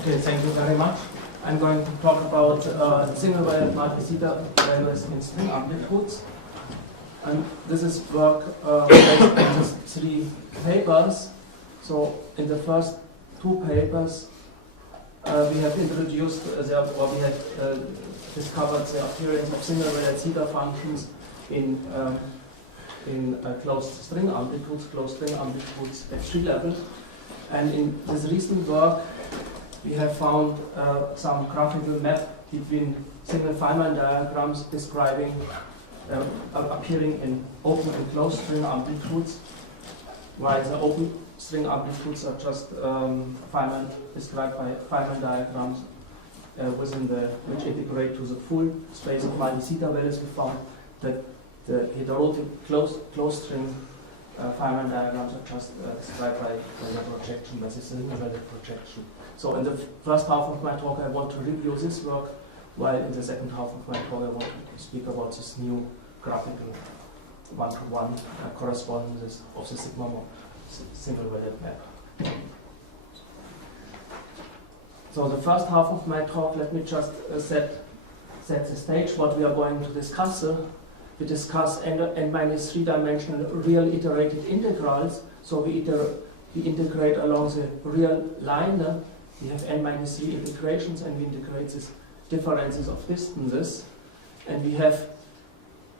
Okay, thank you very much. I'm going to talk about single-valued multi-zeta values in string amplitudes. And this is work based on these 3 papers. So in the first 2 papers, we have introduced, or we have discovered the appearance of single-valued zeta functions in closed string amplitudes at 3 levels. And in this recent work, we have found some graphical map between single Feynman diagrams describing appearing in open and closed string amplitudes, while the open string amplitudes are just described by Feynman diagrams which integrate to the full space of multi-zeta values. We found that the heterotic closed string Feynman diagrams are just described by the projection, by the single-valued projection. So in the first half of my talk, I want to review this work, while in the second half of my talk, I want to speak about this new graphical one-to-one correspondence of the sigma single-valued map. So the first half of my talk, let me just set the stage, what we are going to discuss. We discuss n-3 dimensional real iterated integrals. So we integrate along the real line. We have n-3 integrations, and we integrate these differences of distances. And we have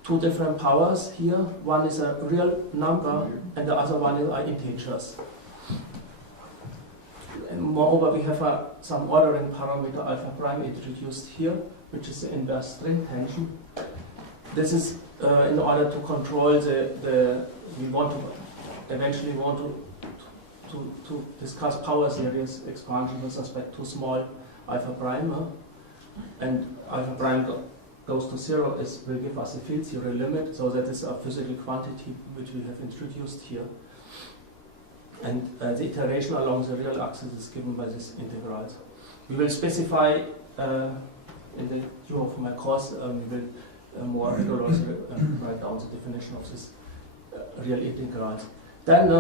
2 different powers here. One is a real number, and the other one are integers. And moreover, we have some ordering parameter alpha prime introduced here, which is the inverse string tension. This is in order to control we eventually want to discuss power series expansion with respect to small alpha prime, and alpha prime goes to 0 will give us a field theory limit. So that is a physical quantity which we have introduced here, and the iteration along the real axis is given by these integrals. We will specify in the view of my course. We will more rigorously write down the definition of this real integrals. Then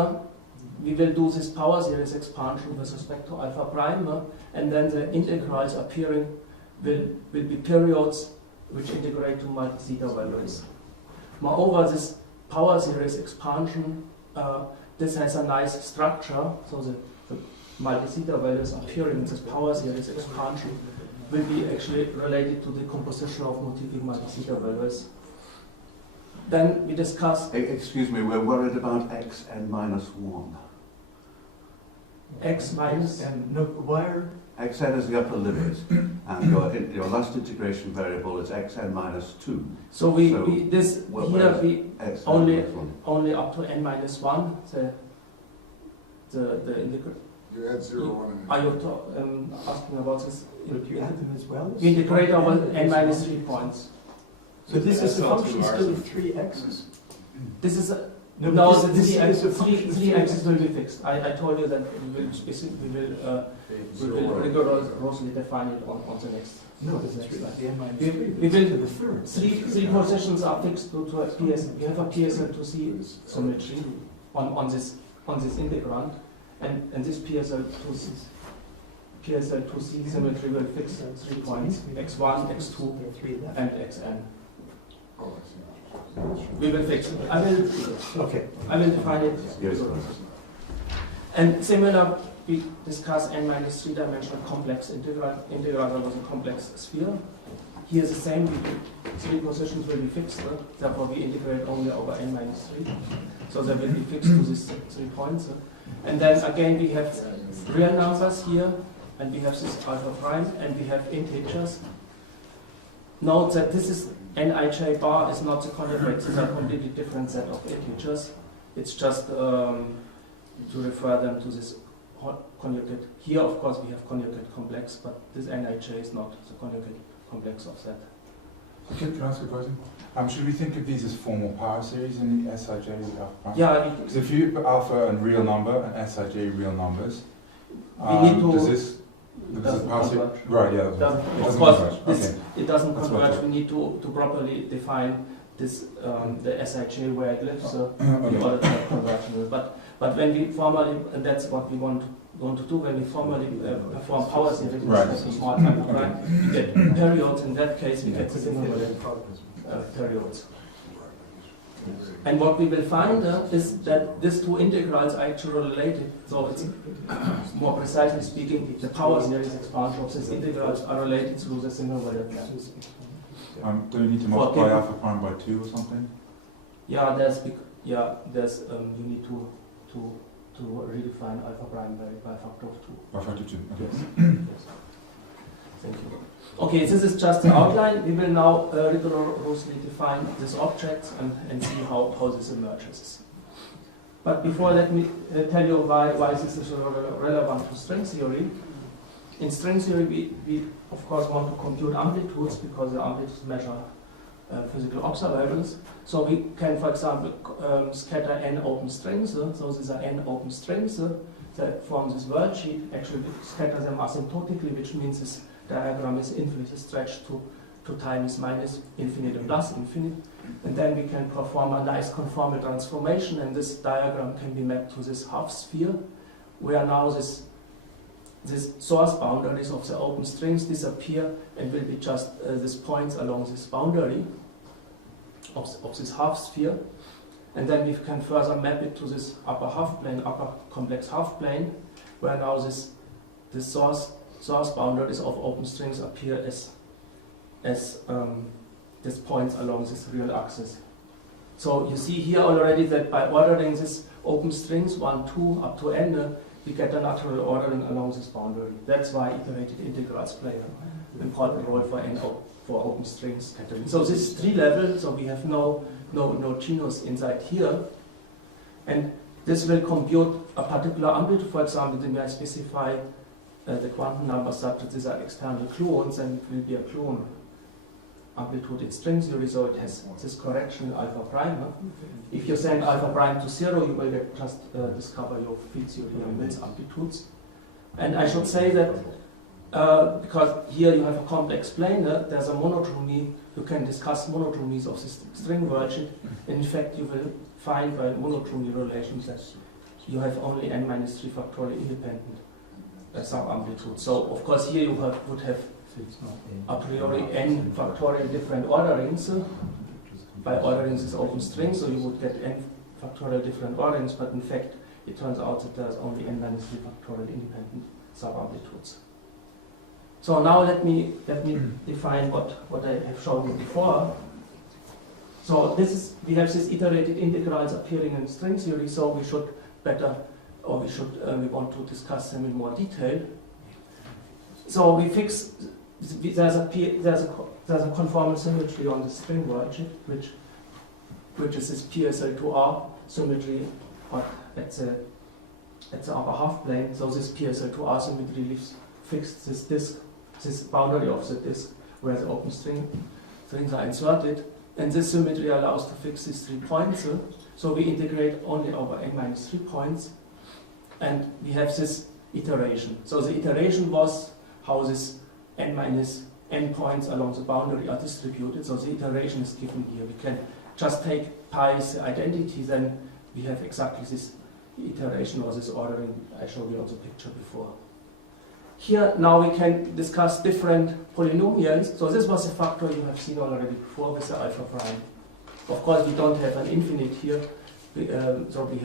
we will do this power series expansion with respect to alpha prime, and then the integrals appearing will be periods which integrate to multi-zeta values. Moreover, this power series expansion, this has a nice structure, so the multi-zeta values appearing in this power series expansion will be actually related to the composition of motivic multi-zeta values. Then we discuss... Excuse me, we're worried about xn minus 1. X minus... No, where? Xn is the upper limit, and your last integration variable is xn minus 2. So we only up to n minus 1, the integral. You add 0, 1, and Are you asking about this? But you add them as well? We integrate over n minus 3 points. So this is the function still of 3x's? This is a... No, No, this is a three axes will be fixed. I told you that we will rigorously define it on the next. No, this is slide. the n minus 3. We will to the third. Three positions are fixed to a PS. We have a PSL2C symmetry on this integrand, and this PSL2C symmetry will fix 3 points: x1, x2, and xn. oh, I see. We will fix it. I will define it. Yes. And similar, we discuss n-3 dimensional complex integral with a complex sphere. Here is the same. 3 positions will be fixed. Therefore, we integrate only over n-3. So they will be fixed to these 3 points. And then again, we have real numbers here, and we have this alpha prime, and we have integers. Note that this is Nij bar is not the conjugate. These are a completely different set of integers. It's just to refer them to this conjugate. Here, of course, we have conjugate complex, but this Nij is not the conjugate complex of that. Okay, can I ask a question? Should we think of these as formal power series in the Sij with alpha prime? Yeah. Because if you put alpha and real number and Sij real numbers, We need to... does this... It doesn't converge. Right, yeah. Of course, it doesn't That's converge. We need to properly define this the Sij where it lives in order to have conversion. But But when we formally, and that's what we want to do, when we formally perform power series, Right. we get periods. In that case, we get single periods. And what we will find is that these two integrals are actually related. So it's more precisely speaking, the power series expansion of these integrals are related through the single valued length. Do we need to multiply alpha prime by 2 or something? Yeah, you need to redefine alpha prime by a factor of 2. By factor 2. Okay. Yes. Yes. Thank you. Okay, this is just the outline. We will now rigorously define these objects and see how this emerges. But before, let me tell you why this is relevant to string theory. In string theory, we of course want to compute amplitudes because the amplitudes measure physical observables. So we can, for example, scatter n open strings. So these are n open strings that form this world sheet. Actually, we scatter them asymptotically, which means this diagram is infinitely stretched to time is minus infinite and plus infinite. And then we can perform a nice conformal transformation, and this diagram can be mapped to this half sphere, where now this source boundaries of the open strings disappear and will be just these points along this boundary of this half sphere. And then we can further map it to this upper half plane, upper complex half plane, where now this source boundaries of open strings appear as these points along this real axis. So you see here already that by ordering these open strings 1, 2 up to n, we get a natural ordering along this boundary. That's why iterated integrals play an important role for open strings scattering. So this is 3 levels, so we have no genus inside here. And this will compute a particular amplitude. For example, then I specify the quantum numbers such that these are external clones, and it will be a clone amplitude in string theory, so it has this correction alpha prime. If you send alpha prime to 0, you will just discover your field theory and Mills amplitudes. And I should say that because here you have a complex plane, there's a monodromy. You can discuss monodromies of this string world sheet. In fact, you will find by monodromy relations that you have only n-3 factorial independent sub-amplitude. So, of course, here you would have a priori n factorial different orderings by ordering this open string, so you would get n factorial different orderings, but in fact, it turns out that there's only n-3 factorial independent sub-amplitudes. So now let me define what I have shown you before. So we have these iterated integrals appearing in string theory, so we should we want to discuss them in more detail. So we fix there's a conformal symmetry on the string world sheet, which is this PSL2R symmetry at the upper half plane. So this PSL2R symmetry leaves fixed this boundary of the disk where the open strings are inserted, and this symmetry allows to fix these 3 points. So we integrate only over n-3 points, and we have this iteration. So the iteration was how this n points along the boundary are distributed. So the iteration is given here. We can just take pi as the identity, then we have exactly this iteration or this ordering I showed you on the picture before. Here now we can discuss different polynomials. So this was a factor you have seen already before with the alpha prime. Of course, we don't have an infinite here, so we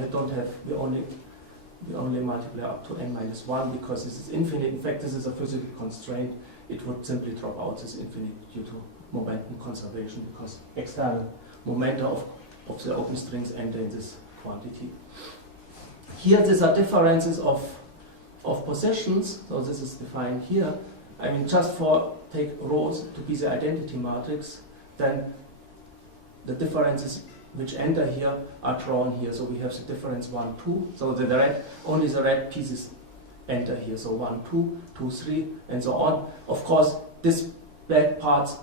only multiply up to n-1 because this is infinite. In fact, this is a physical constraint. It would simply drop out this infinite due to momentum conservation because external momenta of the open strings enter in this quantity. Here, these are differences of positions. So this is defined here. I mean, just take rows to be the identity matrix, then the differences which enter here are drawn here. So we have the difference 1, 2. So only the red pieces enter here. So 1, 2, 2, 3, and so on. Of course, these black parts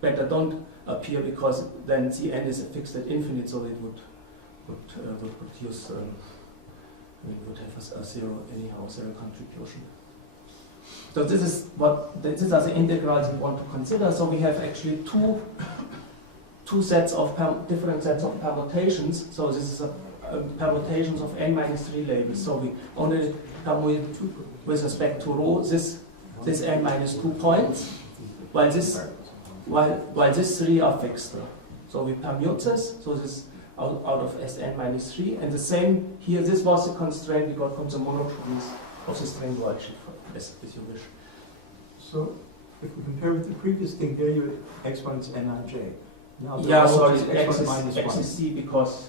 better don't appear because then Cn is fixed at infinite, so it would produce. We would have a zero contribution. So these are the integrals we want to consider. So we have actually two sets of different sets of permutations. So this is permutations of n minus 3 labels. So we only permute with respect to rho this n minus 2 points, while this 3 are fixed. So we permute this, so this out of Sn minus 3, and the same here, this was the constraint we got from the monotomies of the string Deutsche, as you wish. So if we compare with the previous thing, there you had x1 is nij. Now Yeah, sorry, x1 x minus is 1. c because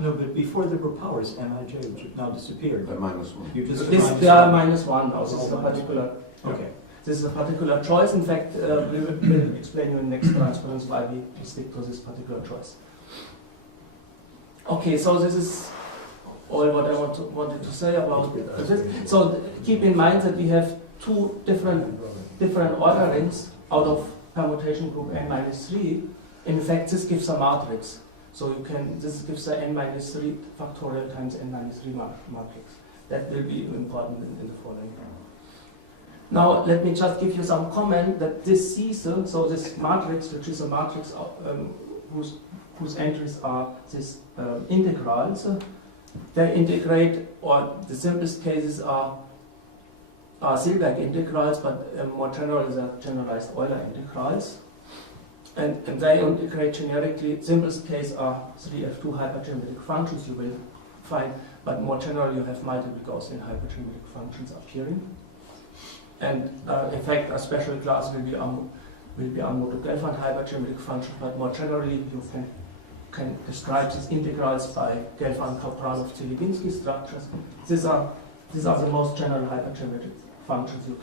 No, but before there were powers, nij, which have now disappeared. At -1. You just this minus they are one. minus 1 now. This is a particular. Okay. This is a particular choice. In fact, we will explain you in the next transference why we stick to this particular choice. Okay, so this is all what I wanted to say about this. So keep in mind that we have two different orderings out of permutation group n minus 3. In fact, this gives a matrix. So this gives a n minus 3 factorial times n minus 3 matrix. That will be important in the following. Now, let me just give you some comment that this Caesar, so this matrix, which is a matrix whose entries are these integrals, they integrate, or the simplest cases are Stieberger integrals, but more generally they are generalized Euler integrals. And they integrate generically. Simplest case are 3f2 hypergeometric functions you will find, but more generally you have multiple Gaussian hypergeometric functions appearing. And in fact, a special class will be Aomoto-Gelfand hypergeometric function, but more generally you can describe these integrals by Gelfand-Kapranov-Zelibinsky structures. These are the most general hypergeometric functions you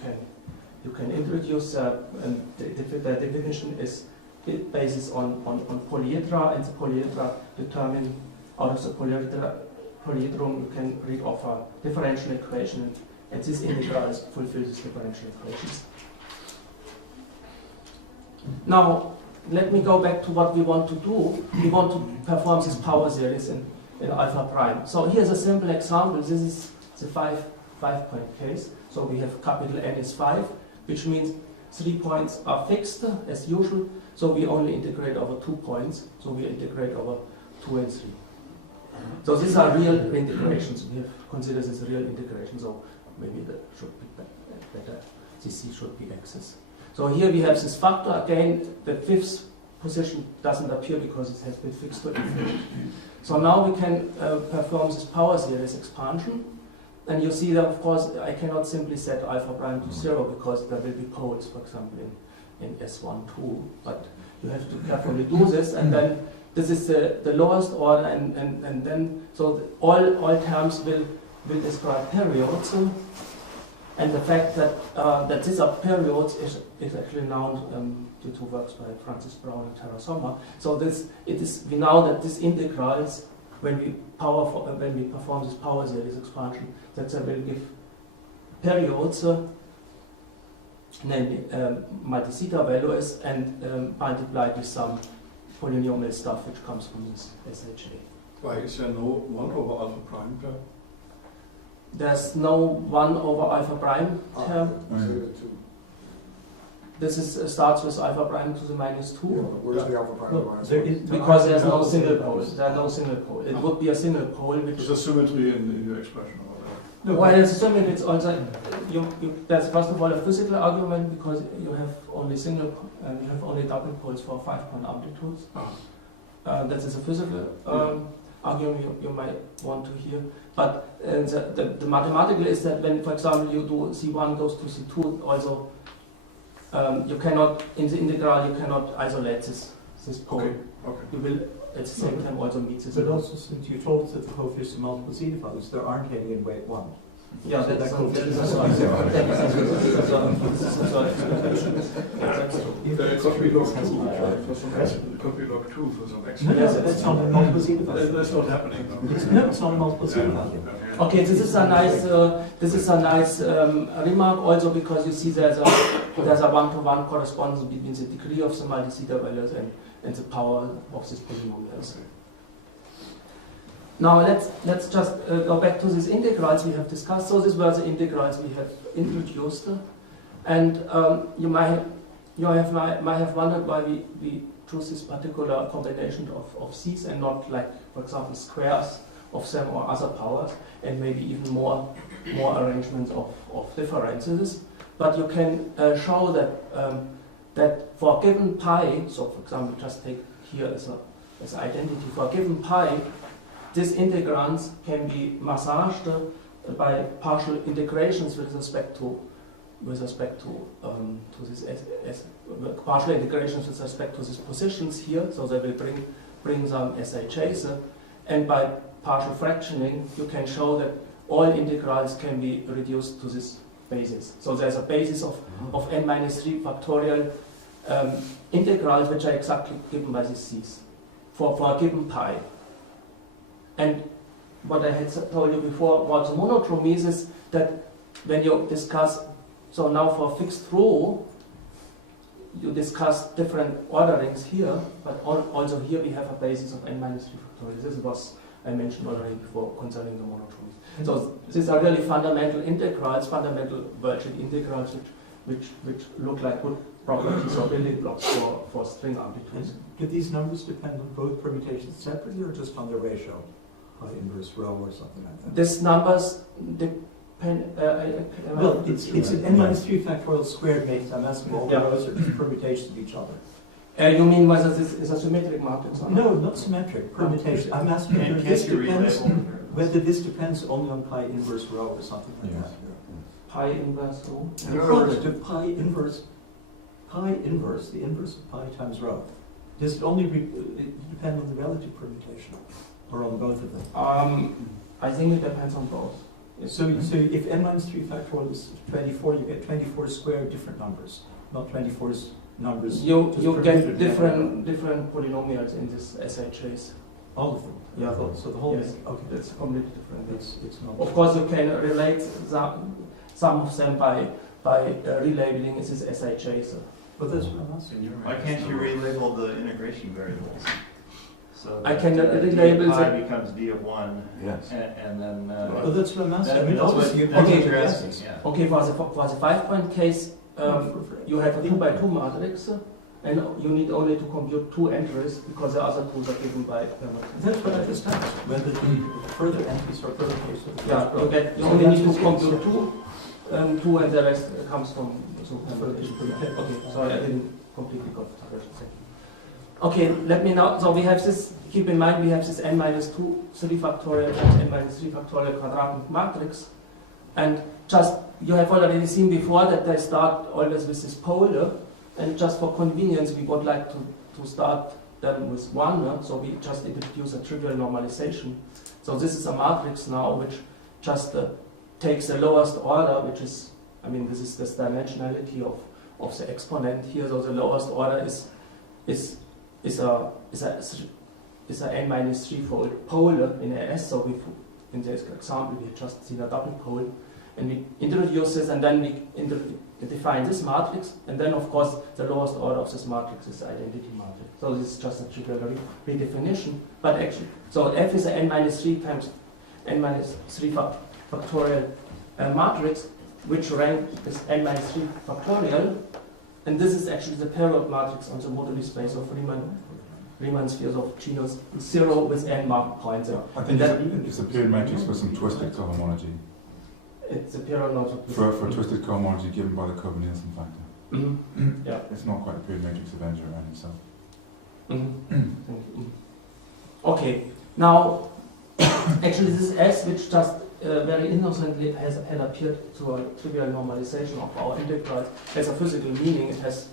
can introduce, and the definition is basis on polyhedra, and the polyhedra determine out of the polyhedron you can read off a differential equation, and these integrals fulfill these differential equations. Now, let me go back to what we want to do. We want to perform this power series in alpha prime. So here's a simple example. This is the 5-point case. So we have capital N is 5, which means 3 points are fixed as usual. So we only integrate over 2 points. So we integrate over 2 and 3. So these are real integrations. We have considered this a real integration. So maybe that should be better. CC should be x's. So here we have this factor. Again, the fifth position doesn't appear because it has been fixed to infinity. So now we can perform this power series expansion. And you see that, of course, I cannot simply set alpha prime to 0 because there will be poles, for example, in S1, 2. But you have to carefully do this. And then this is the lowest order. And then, so all terms will describe periods. And the fact that these are periods is actually known due to works by Francis Brown and Tara Sommer. So we know that these integrals, when we perform this power series expansion, that they will give periods, namely multi-zeta values, and multiplied with some polynomial stuff which comes from this SHA. Why is there no 1 over alpha prime term? There's no 1 over alpha prime term. Zeta 2. This starts with alpha prime to the minus 2. Where's the alpha prime? No, there is Because there's no single pole. There are no single pole. It would be a single pole which. Is there symmetry in your expression? No, well, it's a symmetry. It's also there's first of all a physical argument because you have only double poles for 5-point amplitudes. That is a physical argument you might want to hear. But the mathematical is that when, for example, you do C1 goes to C2, also you cannot, in the integral, you cannot isolate this pole. Okay. You will at the same time also meet this. But also, since you told us that the coefficients are multiple zeta values, there aren't any in weight 1. Yeah, So that's that true. coefficient That's Could be log 2 for some x. That's not a multiple zeta value. That's not happening. It's not a multiple zeta value. Okay, this is a nice remark also because you see there's a one-to-one correspondence between the degree of the multi-zeta values and the power of these polynomials. Now let's just go back to these integrals we have discussed. So these were the integrals we have introduced, and you might have wondered why we choose this particular combination of C's and not like, for example, squares of them or other powers, and maybe even more arrangements of differences. But you can show that that for a given pi, so for example, just take here as identity, for a given pi, these integrands can be massaged by partial integrations with respect to this partial integrations with respect to these positions here, so they will bring some SHAs, and by partial fractioning you can show that all integrals can be reduced to this basis. So there's a basis of n minus 3 factorial integrals which are exactly given by these C's for a given pi. And what I had told you before about the monotromies is that when you discuss, so now for a fixed row, you discuss different orderings here, but also here we have a basis of n minus 3 factorial. This was I mentioned already before concerning the monotromies. So these are really fundamental integrals, fundamental virtual integrals which look like good properties or building blocks for string amplitudes. Do these numbers depend on both permutations separately or just on the ratio? Pi inverse rho or something like that? These numbers depend... well, it's an n minus 3 factorial squared matrix. I'm asking all the Yeah. rows are just permutations of each other. you mean whether this is a symmetric matrix or not? No, not symmetric. Permutation. I'm asking whether this depends only on pi inverse rho or something like Yes. that. Pi inverse rho? The product of pi inverse, the inverse of pi times rho. Does it only depend on the relative permutation, or on both of them? I think it depends on both. So if n minus 3 factorial is 24, you get 24 square different numbers, not 24 numbers. You just get permuted different polynomials in this SHAs. all of them. Yeah. So the whole Yes. thing. Okay. It's completely different. It's not. Of course, you can relate some of them by relabeling as SHAs. But that's what I'm asking. Why can't you relabel the integration variables? So I can that relabel d of pi the- becomes d of 1, Yes. and then... But that's what I'm asking. I mean, that's obviously, you what can you're take asking, guesses. yeah. Okay, for the 5-point case, you have a 2x2 matrix, and you need only to compute 2 entries because the other 2 are given by permutation. That's what I just asked, whether the further entries are further case of the Yeah, first row. you So only that's need to the case. compute 2, and the rest comes from permutation. Okay. Okay, sorry, I didn't completely got the question. Okay, let me now, so we have this, keep in mind we have this n minus 3 factorial times n minus 3 factorial quadratic matrix, and just, you have already seen before that they start always with this polar, and just for convenience we would like to start them with 1, so we just introduce a trivial normalization. So this is a matrix now which just takes the lowest order, which is, I mean, this is this dimensionality of the exponent here, so the lowest order is a n minus 3-fold pole in AS. So we, in this example, we just seen a double pole, and we introduce this, and then we define this matrix, and then of course the lowest order of this matrix is the identity matrix. So this is just a trivial redefinition, but actually, so F is a n minus 3 times n minus 3 factorial matrix, which rank is n minus 3 factorial. And this is actually the period matrix on the moduli space of Riemann spheres of genus 0 with n marked points. I think it's a period matrix for some twisted cohomology. It's a period matrix. For a twisted cohomology given by the covariance factor. Mm-hmm. Yeah. It's not quite a period matrix of Engel around itself. Mm-hmm. Okay, now actually this S, which just very innocently had appeared to a trivial normalization of our integrals, has a physical meaning. It has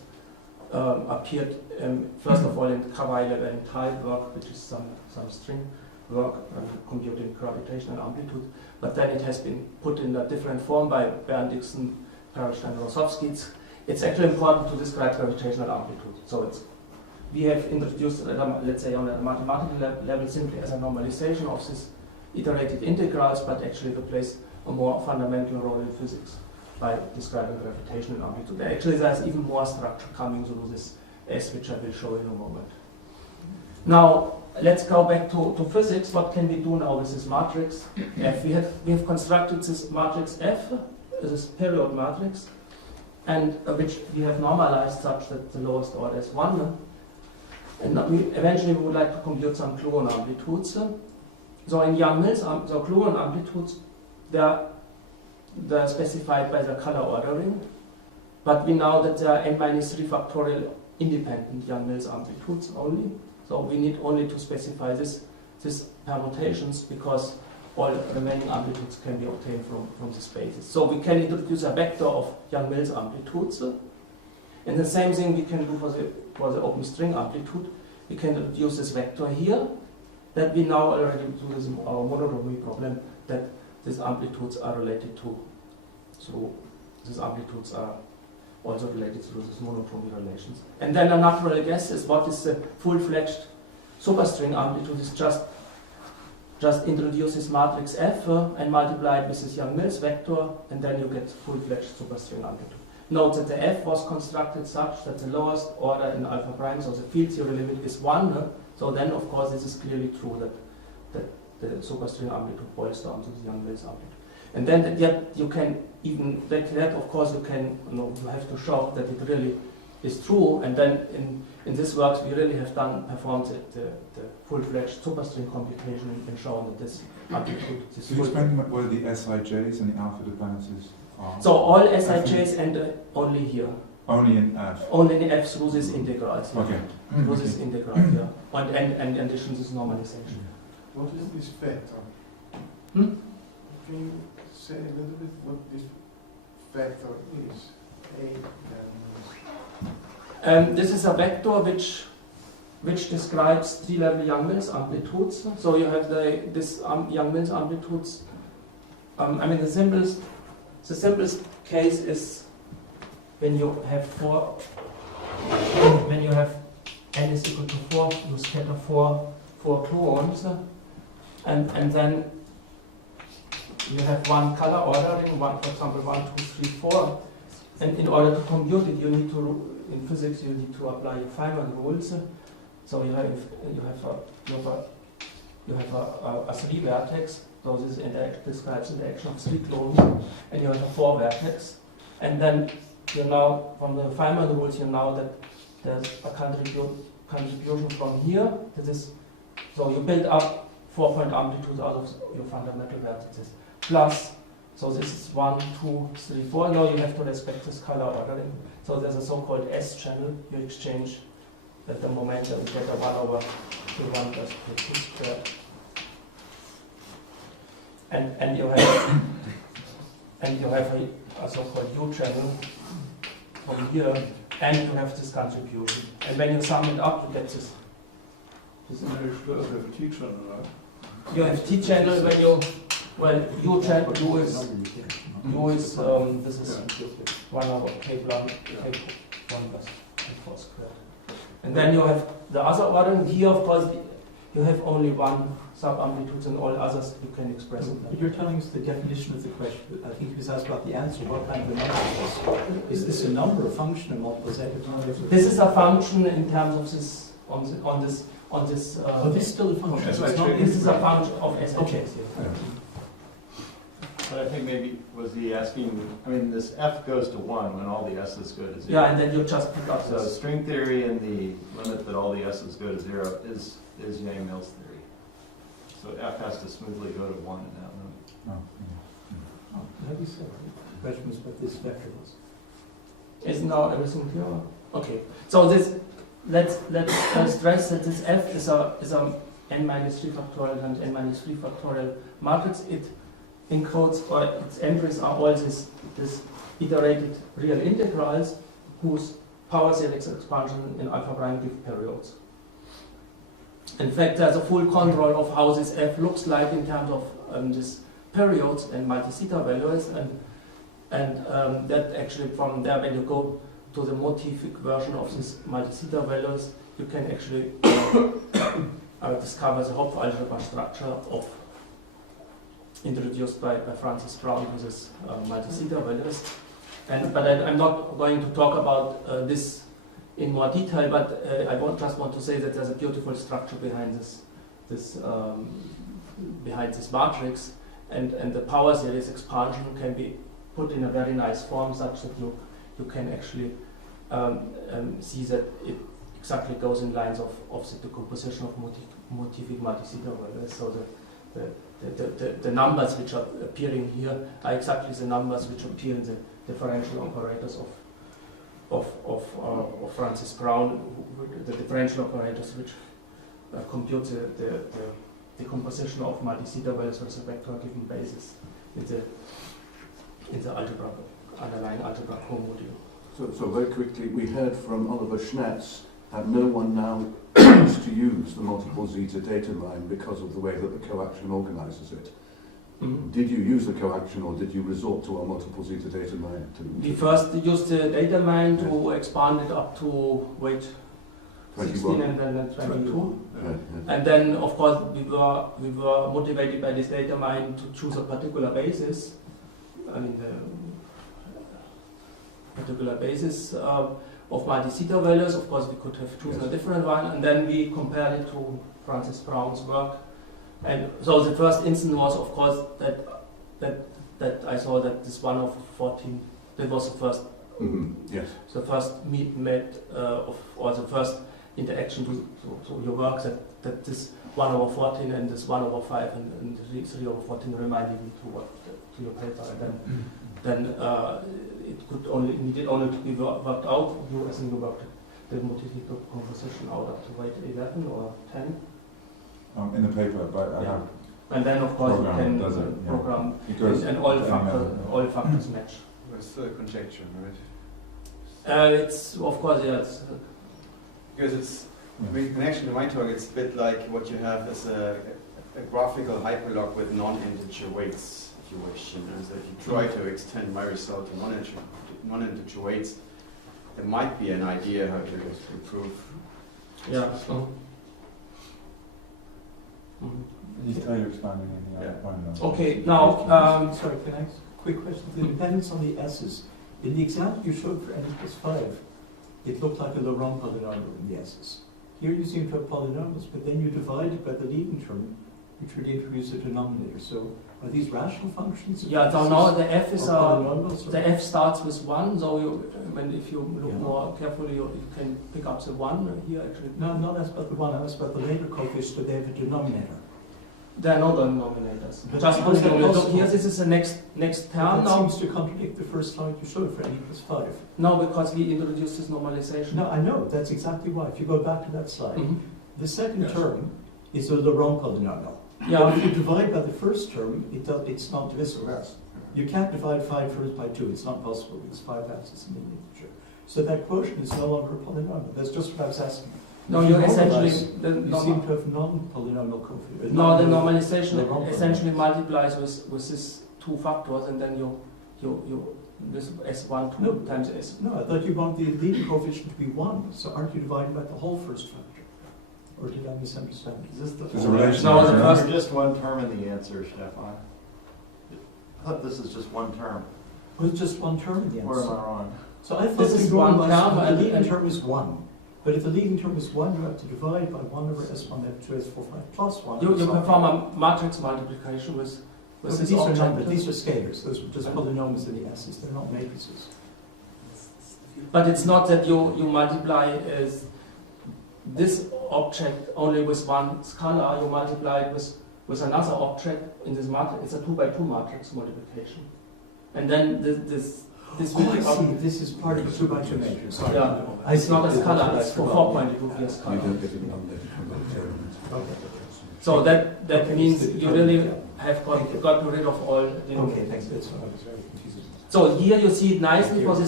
appeared first of all in Cavalier-Levin type work, which is some string work computing gravitational amplitude, but then it has been put in a different form by Bernd Dixon, Perelstein, Rosowski. It's actually important to describe gravitational amplitude. So we have introduced, let's say, on a mathematical level simply as a normalization of this iterated integrals, but actually to plays a more fundamental role in physics by describing gravitational amplitude. Actually, there's even more structure coming through this S, which I will show in a moment. Now, let's go back to physics. What can we do now with this matrix F? We have constructed this matrix F, this period matrix, and which we have normalized such that the lowest order is 1. And eventually we would like to compute some Kluon amplitudes. So in Young-Mills, so Kluon amplitudes, they're specified by the color ordering, but we know that there are n-3 factorial independent Young-Mills amplitudes only. So we need only to specify this permutations because all remaining amplitudes can be obtained from the spaces. So we can introduce a vector of Young-Mills amplitudes. And the same thing we can do for the open string amplitude. We can introduce this vector here that we now already do this in our monodromy problem, that these amplitudes are related to, so these amplitudes are also related to these monodromy relations. And then a natural guess is what is the full-fledged superstring amplitude is just introduce this matrix F and multiply it with this Young-Mills vector, and then you get full-fledged superstring amplitude. Note that the F was constructed such that the lowest order in alpha prime, so the field theory limit is 1. So then, of course, this is clearly true that the superstring amplitude boils down to the Young-Mills amplitude. And then yet you can even, that of course you can, you have to show that it really is true, and then in this works we really have performed the full-fledged superstring computation and shown that this amplitude is Can you explain what the SIJs and the alpha balances are? So all SIJs enter only here. Only in F? Only in F through this integrals. Yeah. Okay. Through this integral, yeah. And in addition this normalization. What is this vector? Hmm? Can you say a little bit what this vector is? This is a vector which describes three-level Young-Mills amplitudes. So you have this Young-Mills amplitudes. I mean the simplest case is when you have n is equal to 4, you scatter four gluons, and then you have one color ordering, for example 1, 2, 3, 4, and in order to compute it, you need to, in physics, you need to apply your Feynman rules. So you have a 3 vertex. So this describes the action of 3 clones, and you have a 4 vertex, and then you know from the Feynman rules you know that there's a contribution from here. So you build up 4-point amplitudes out of your fundamental vertices. Plus, so this is 1, 2, 3, 4. Now you have to respect this color ordering. So there's a so-called S channel. You exchange at the momentum, you get a 1/1 plus 2 squared. And you have a so-called U channel from here, and you have this contribution. And when you sum it up, you get this. You have a T channel, right? You have T channel when you, well, U channel, U is this is 1/k1 plus k4 squared. And then you have the other order. Here, of course, you have only one sub-amplitudes, and all others you can express in But you're telling us the definition of the question. I think he was asked about the answer. What kind of a number is this? A number, a function, a multiple Zeta? This is a function in terms of this on this. Oh, this is still a function. Okay. So it's not This is a function of SHS. Okay. But I think maybe, was he asking, I mean, this F goes to 1 when all the S's go to 0. Yeah, and then you just pick up So this. string theory and the limit that all the S's go to 0 is Yang-Mills theory. So F has to smoothly go to 1 in that limit. Oh, maybe so. The question was what this vector was. Is now everything clear? Okay. So this let's stress that this F is a n-3 factorial and n-3 factorial matrix. It encodes, or its entries are all this iterated real integrals whose power series expansion in alpha prime give periods. In fact, there's a full control of how this F looks like in terms of these periods and multi-theta values, and that actually from there, when you go to the motific version of these multi-theta values, you can actually discover the Hopf-algebra structure introduced by Francis Brown with his multi-theta values. But I'm not going to talk about this in more detail, but I just want to say that there's a beautiful structure behind this matrix, and the power series expansion can be put in a very nice form, such that you can actually see that exactly goes in lines of the decomposition of motivic multi-zeta values. So the numbers which are appearing here are exactly the numbers which appear in the differential operators of Francis Brown, the differential operators which compute the decomposition of multi-zeta values with a vector given basis in the algebra, underlying algebra core module. So very quickly, we heard from Oliver Schnetz that no one now wants to use the multiple zeta data line because of the way that the coaction organizes it. Mm-hmm. Did you use the coaction, or did you resort to our multiple zeta data line? We first used the data mine to expand it up to 16 and then 22. Yeah. And then, of course, we were motivated by this data mine to choose a particular basis. I mean, the particular basis of multi-zeta values. Of course, we could have chosen a different one, and then we compared it to Francis Brown's work. And so the first instance was, of course, that I saw that this 1 over 14, that was the first, Yes. the first or the first interaction to your work, that this 1 over 14 and this 1 over 5 and 3 over 14 reminded me to your paper. And then it needed only to be worked out. You worked the motivic composition out up to weight 11 or 10. In the paper, but I have. And then, of course, you can does it, yeah. program Because and all factors match. It's still a conjecture, right? It's of course, yes. Because it's, I mean, in connection to my talk, it's a bit like what you have as a graphical hyperlog with non-integer weights, if you wish. You know? So if you try to extend my result to non-integer weights, there might be an idea how to improve. Yeah. So. Are you expanding anything? Yeah. Okay, now, Sorry, can I ask a quick question? The dependence on the S's. In the example you showed for n equals 5, it looked like a Laurent polynomial in the S's. Here you seem to have polynomials, but then you divide it by the leading term, which would introduce a denominator. So are these rational functions? yeah, so now the f is polynomials? the f starts with 1, so if you look more carefully, you can pick up the 1 here actually. No, I'm not asked about the one, I asked about the later coefficient, but they have a denominator. There are no denominators. But Just how is that look possible? here, this is the next term That now. seems to contradict the first slide you showed for n equals 5. No, because we introduced this normalization. No, I know, that's exactly why. If you go back to that slide, Mhm. the second Yes. term is a Laurent polynomial. Yeah. But if you divide by the first term, it's not divisible. You can't divide 5 first by 2. It's not possible because 5 has its mean integer. So that quotient is no longer a polynomial. That's just what I was asking. No, If you're you essentially normalize, you seem to have non-polynomial coefficient. no, the normalization Laurent essentially polynomials. multiplies with these two factors, and then you this s1 2 No. times s. No, I thought you want the leading coefficient to be 1. So aren't you dividing by the whole first factor? Or did I misunderstand? Is this the There's a relation. No, the there, first- There's just one term in the answer, Stephan. I thought this is just one term. Well, it's just one term in the Or am answer. I wrong? So I thought This is one term, the and leading term is 1. But if the leading term is 1, you have to divide by 1 over S1, S2, S4, 5 plus 1. You perform a matrix multiplication with But this these are object. numbers, these are scalars. Those are just polynomials in the S's. They're not matrices. But it's not that you multiply this object only with one scalar. You multiply it with another object in this matrix. It's a 2 by 2 matrix multiplication, and then this will I be see. This is part of a 2 by 2 matrix. Yeah, I it's see. not a That's scalar. what It's I for forgot. 4 point. It would be a You scalar. don't get it denominated from the theorem. So that means you really have gotten rid of all the. Okay, thanks. That's what I was very confused. So here you see it nicely because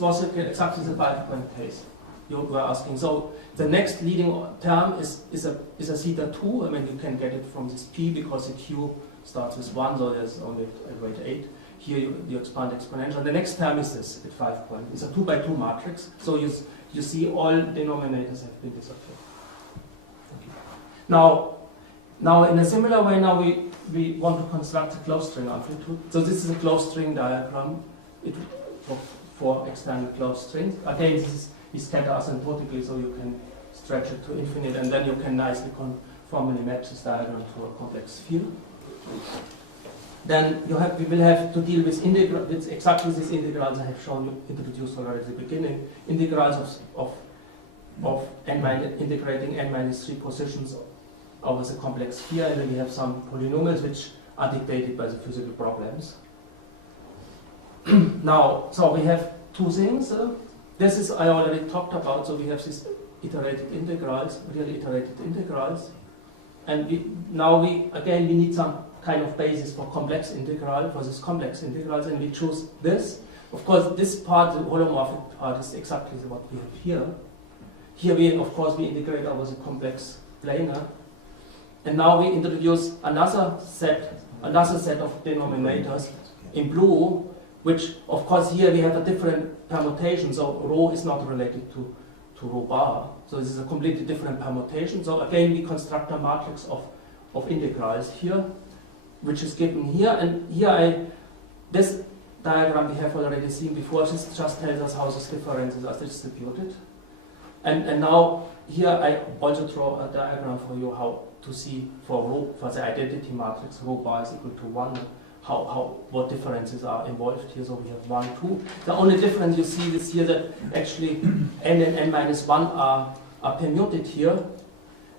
was exactly the 5-point case you were asking. So the next leading term is a theta 2. I mean, you can get it from this p because the q starts with 1, so there's only a weight 8. Here you expand exponential. The next term is this at 5 point. It's a 2 by 2 matrix. So you see all denominators have been disappeared. Now in a similar way, now we want to construct a closed string amplitude. So this is a closed string diagram for external closed strings. Again, this is scatter asymptotically, so you can stretch it to infinite, and then you can nicely conformally match this diagram to a complex field. Then we will have to deal with with exactly these integrals I have shown you introduced already at the beginning. Integrals of of integrating n minus 3 positions over the complex sphere, and then we have some polynomials which are dictated by the physical problems. Now, so we have two things. This is I already talked about. So we have these iterated integrals, really iterated integrals, and now we need some kind of basis for complex integral, for this complex integrals, and we choose this. Of course, this part, the holomorphic part, is exactly what we have here. Here we, of course, we integrate over the complex planar, and now we introduce another set of denominators in blue, which, of course, here we have a different permutation. So rho is not related to rho bar. So this is a completely different permutation. So again, we construct a matrix of integrals here, which is given here. And here this diagram we have already seen before. This just tells us how these differences are distributed. And now here I also draw a diagram for you how to see for the identity matrix rho bar is equal to 1. What differences are involved here. So we have 1, 2. The only difference you see is here that actually n and n minus 1 are permuted here,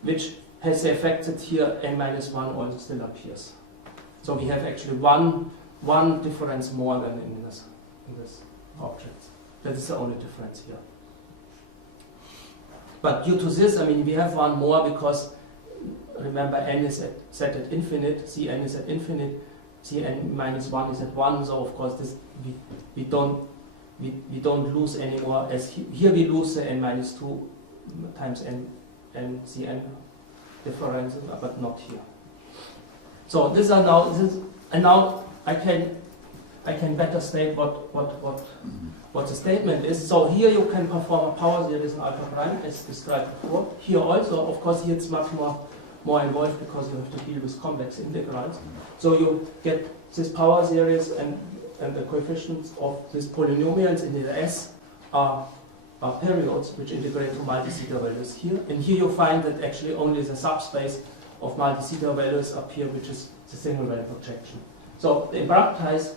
which has the effect that here n minus 1 also still appears. So we have actually one difference more than in this object. That is the only difference here. But due to this, I mean, we have one more because remember n is set at infinite, Cn is at infinite, Cn minus 1 is at 1, so of course this we don't lose anymore, as here we lose the n minus 2 times n Cn differences, but not here. So these are now and now I can better state what the statement is. So here you can perform a power series in alpha prime as described before. Here also, of course, here it's much more involved because you have to deal with complex integrals. So you get this power series and the coefficients of these polynomials in the S are periods which integrate to multi-zeta values here. And here you find that actually only the subspace of multi-zeta values appear, which is the single value projection. So in practice,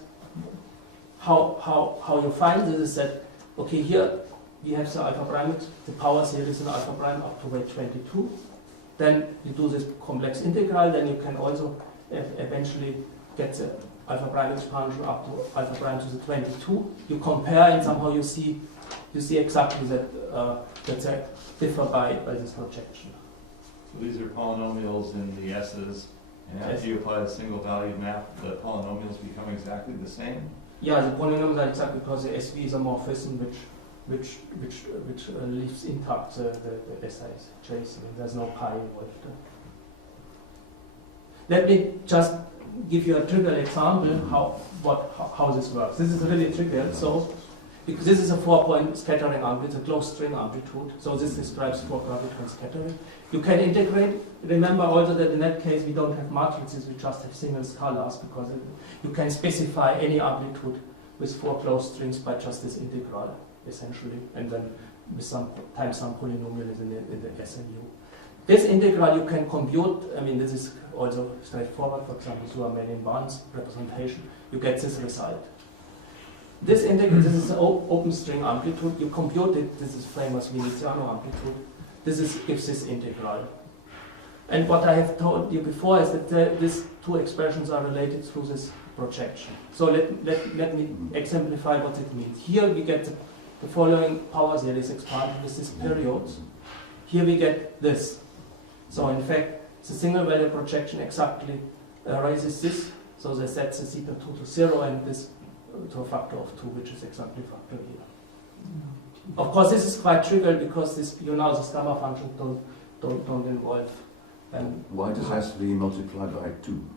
how you find this is that, okay, here we have the alpha prime, the power series in alpha prime up to weight 22. Then you do this complex integral, then you can also eventually get the alpha prime expansion up to alpha prime to the 22. You compare and somehow you see exactly that they differ by this projection. So these are polynomials in the S's, and after you apply a single value map, the polynomials become exactly the same? Yeah, the polynomials are exactly because the SV is a morphism which leaves intact the SIs. There's no pi involved. Let me just give you a trivial example how this works. This is really trivial. So because this is a 4-point scattering amplitude, a closed string amplitude. So this describes 4 gravitons scattering. You can integrate. Remember also that in that case we don't have matrices, we just have single scalars because you can specify any amplitude with 4 closed strings by just this integral, essentially, and then with some polynomial in the SMU. This integral you can compute. I mean, this is also straightforward. For example, through a many-in-ones representation, you get this result. This integral, this is an open string amplitude. You compute it. This is famous Veneziano amplitude. Gives this integral. And what I have told you before is that these two expressions are related through this projection. So let me exemplify what it means. Here we get the following power series expanded with these periods. Here we get this. So in fact, the single value projection exactly raises this. So they set the zeta 2 to 0 and this to a factor of 2, which is exactly factor here. Of course, this is quite trivial because this this gamma function don't involve. Why does SV multiply by 2?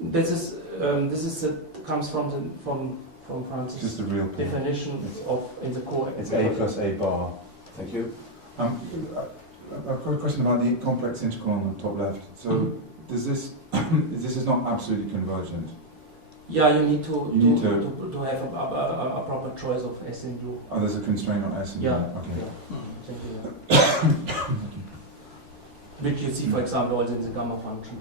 This comes from Francis' Just the real definition of in the core. It's A plus A bar. Thank you. I've got a question about the complex integral on the top left. So does this this is not absolutely convergent? Yeah, you need to have a proper choice of S and U. Oh, there's a constraint on S and U. Yeah. Okay. Yeah. Which you see, for example, also in the gamma function.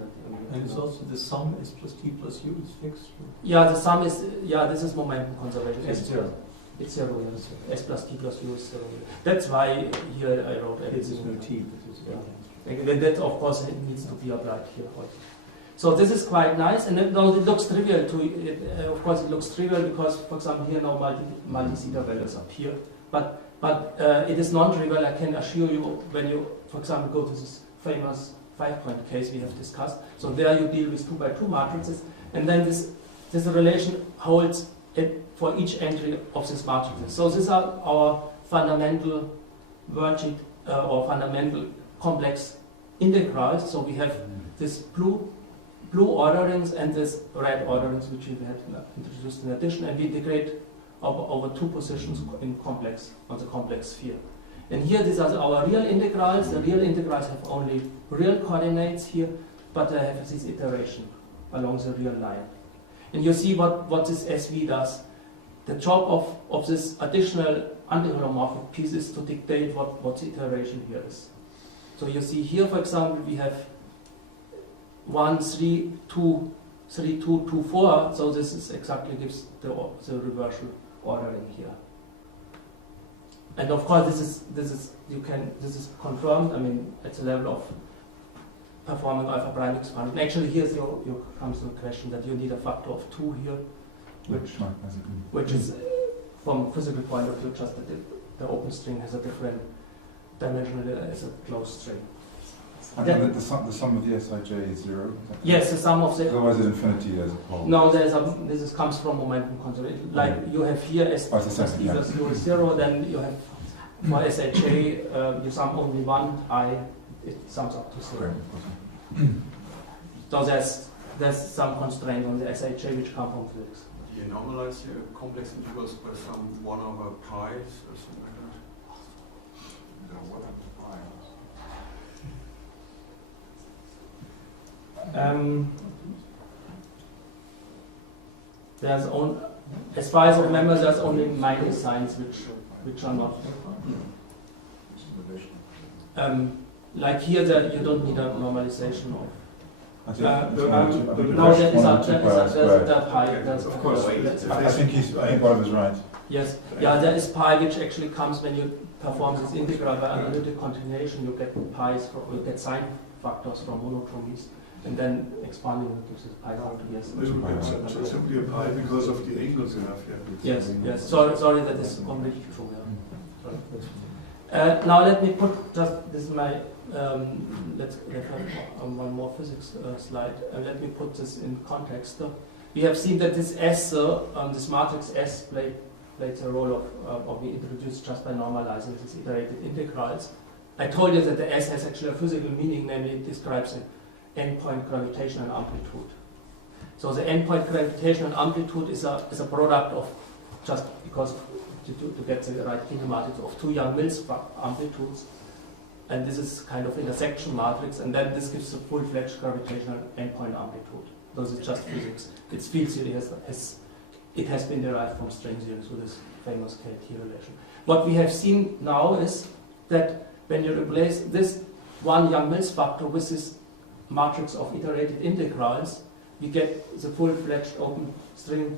And it's also the sum S plus T plus U is fixed. Yeah, the sum is this is momentum conservation. S0. It's 0, yes. S plus T plus U is 0. That's why here I wrote This is everything. no T, but it's And then that, of course, it needs to be applied here also. So this is quite nice, and now it looks trivial to it. Of course, it looks trivial because, for example, here now multi-zeta values appear. But it is non-trivial. I can assure you when you, for example, go to this famous 5-point case we have discussed. So there you deal with 2 by 2 matrices, and then this relation holds it for each entry of this matrix. So these are our fundamental verging or fundamental complex integrals. So we have this blue orderings and this red orderings, which we had introduced in addition, and we integrate over 2 positions in complex on the complex sphere. And here these are our real integrals. The real integrals have only real coordinates here, but they have this iteration along the real line. And you see what this SV does. The job of this additional antiholomorphic piece is to dictate what the iteration here is. So you see here, for example, we have 1, 3, 2, 3, 2, 2, 4. So this is exactly gives the reversal ordering here. And of course, this is confirmed. I mean, at the level of performing alpha prime expansion. Actually, here comes the question that you need a factor of 2 here, which is from a physical point of view just that the open string has a different dimension as a closed string. And then the sum of the Sij is 0? Yes, the sum of the... Otherwise at infinity there's a pole. No, this comes from momentum conservation. Like you have here S plus T plus U is 0, then you have for Sij, you sum only 1, I, it sums up to 0. So there's some constraint on the Sij which come from physics. Do you normalize your complex integrals by some 1 over pi or something like that? No, 1 over pi. There's only, as far as I remember, there's only minus signs which are not. Like here, that you don't need a normalization of. No, there's a pi. Of course. I think Oliver's right. Yes, yeah, there is pi which actually comes when you perform this integral by analytic continuation. You get pi's, you get sine factors from monochromies. And then expanding it to this pi factor, yes. It's simply a pi because of the angles you have here. Yes. Sorry, that is completely true. Yeah. Now let me put this is my let's have one more physics slide. Let me put this in context. We have seen that this S, this matrix S, plays a role of being introduced just by normalizing these iterated integrals. I told you that the S has actually a physical meaning, namely it describes an endpoint gravitational amplitude. So the endpoint gravitational amplitude is a product of just because to get the right kinematics of 2 Young-Mills amplitudes, and this is kind of intersection matrix, and then this gives a full-fledged gravitational endpoint amplitude. Those is just physics. Its field theory has been derived from string theory through this famous KT relation. What we have seen now is that when you replace this 1 Young-Mills factor with this matrix of iterated integrals, we get the full-fledged open string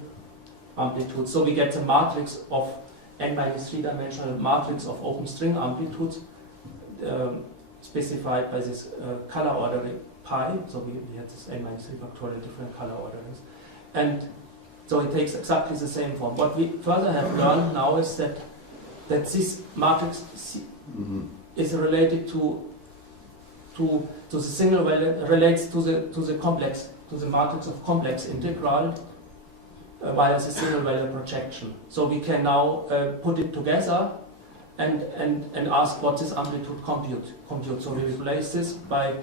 amplitude. So we get the matrix of n-3-dimensional matrix of open string amplitudes specified by this color ordering pi. So we had this n-3 factorial different color orderings. And so it takes exactly the same form. What we further have learned now is that this matrix is related to the single value, relates to the matrix of complex integral via the single value projection. So we can now put it together and ask what this amplitude computes. So we replace this by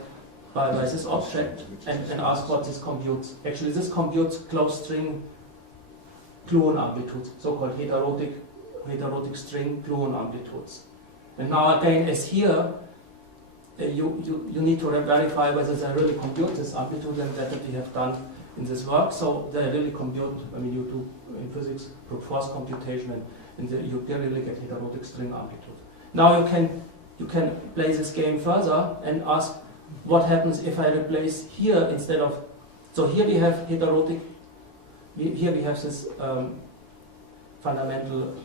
this object and ask what this computes. Actually, this computes closed string gluon amplitudes, so-called heterotic string gluon amplitudes. And now again, as here, you need to verify whether they really compute this amplitude, and that we have done in this work. So they really compute. I mean, you do in physics brute force computation, and you really get heterotic string amplitude. Now you can play this game further and ask what happens if I replace here instead of. So here we have heterotic. Here we have this fundamental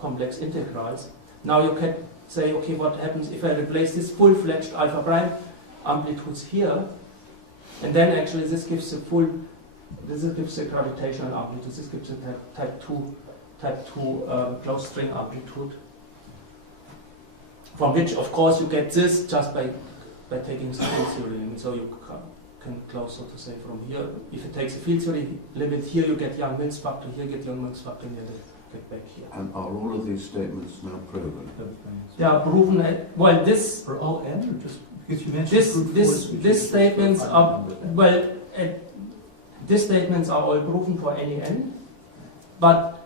complex integrals. Now you can say, okay, what happens if I replace this full-fledged alpha prime amplitudes here, and then actually this gives a gravitational amplitude. This gives a type 2 closed string amplitude, from which, of course, you get this just by taking field theory. And so you can close, so to say, from here. If it takes a field theory limit here, you get Young-Mills factor, here get Young-Mills factor, and then get back here. And are all of these statements now proven? They are proven. Well, this For all n, or just because you mentioned this statements are these statements are all proven for any n, but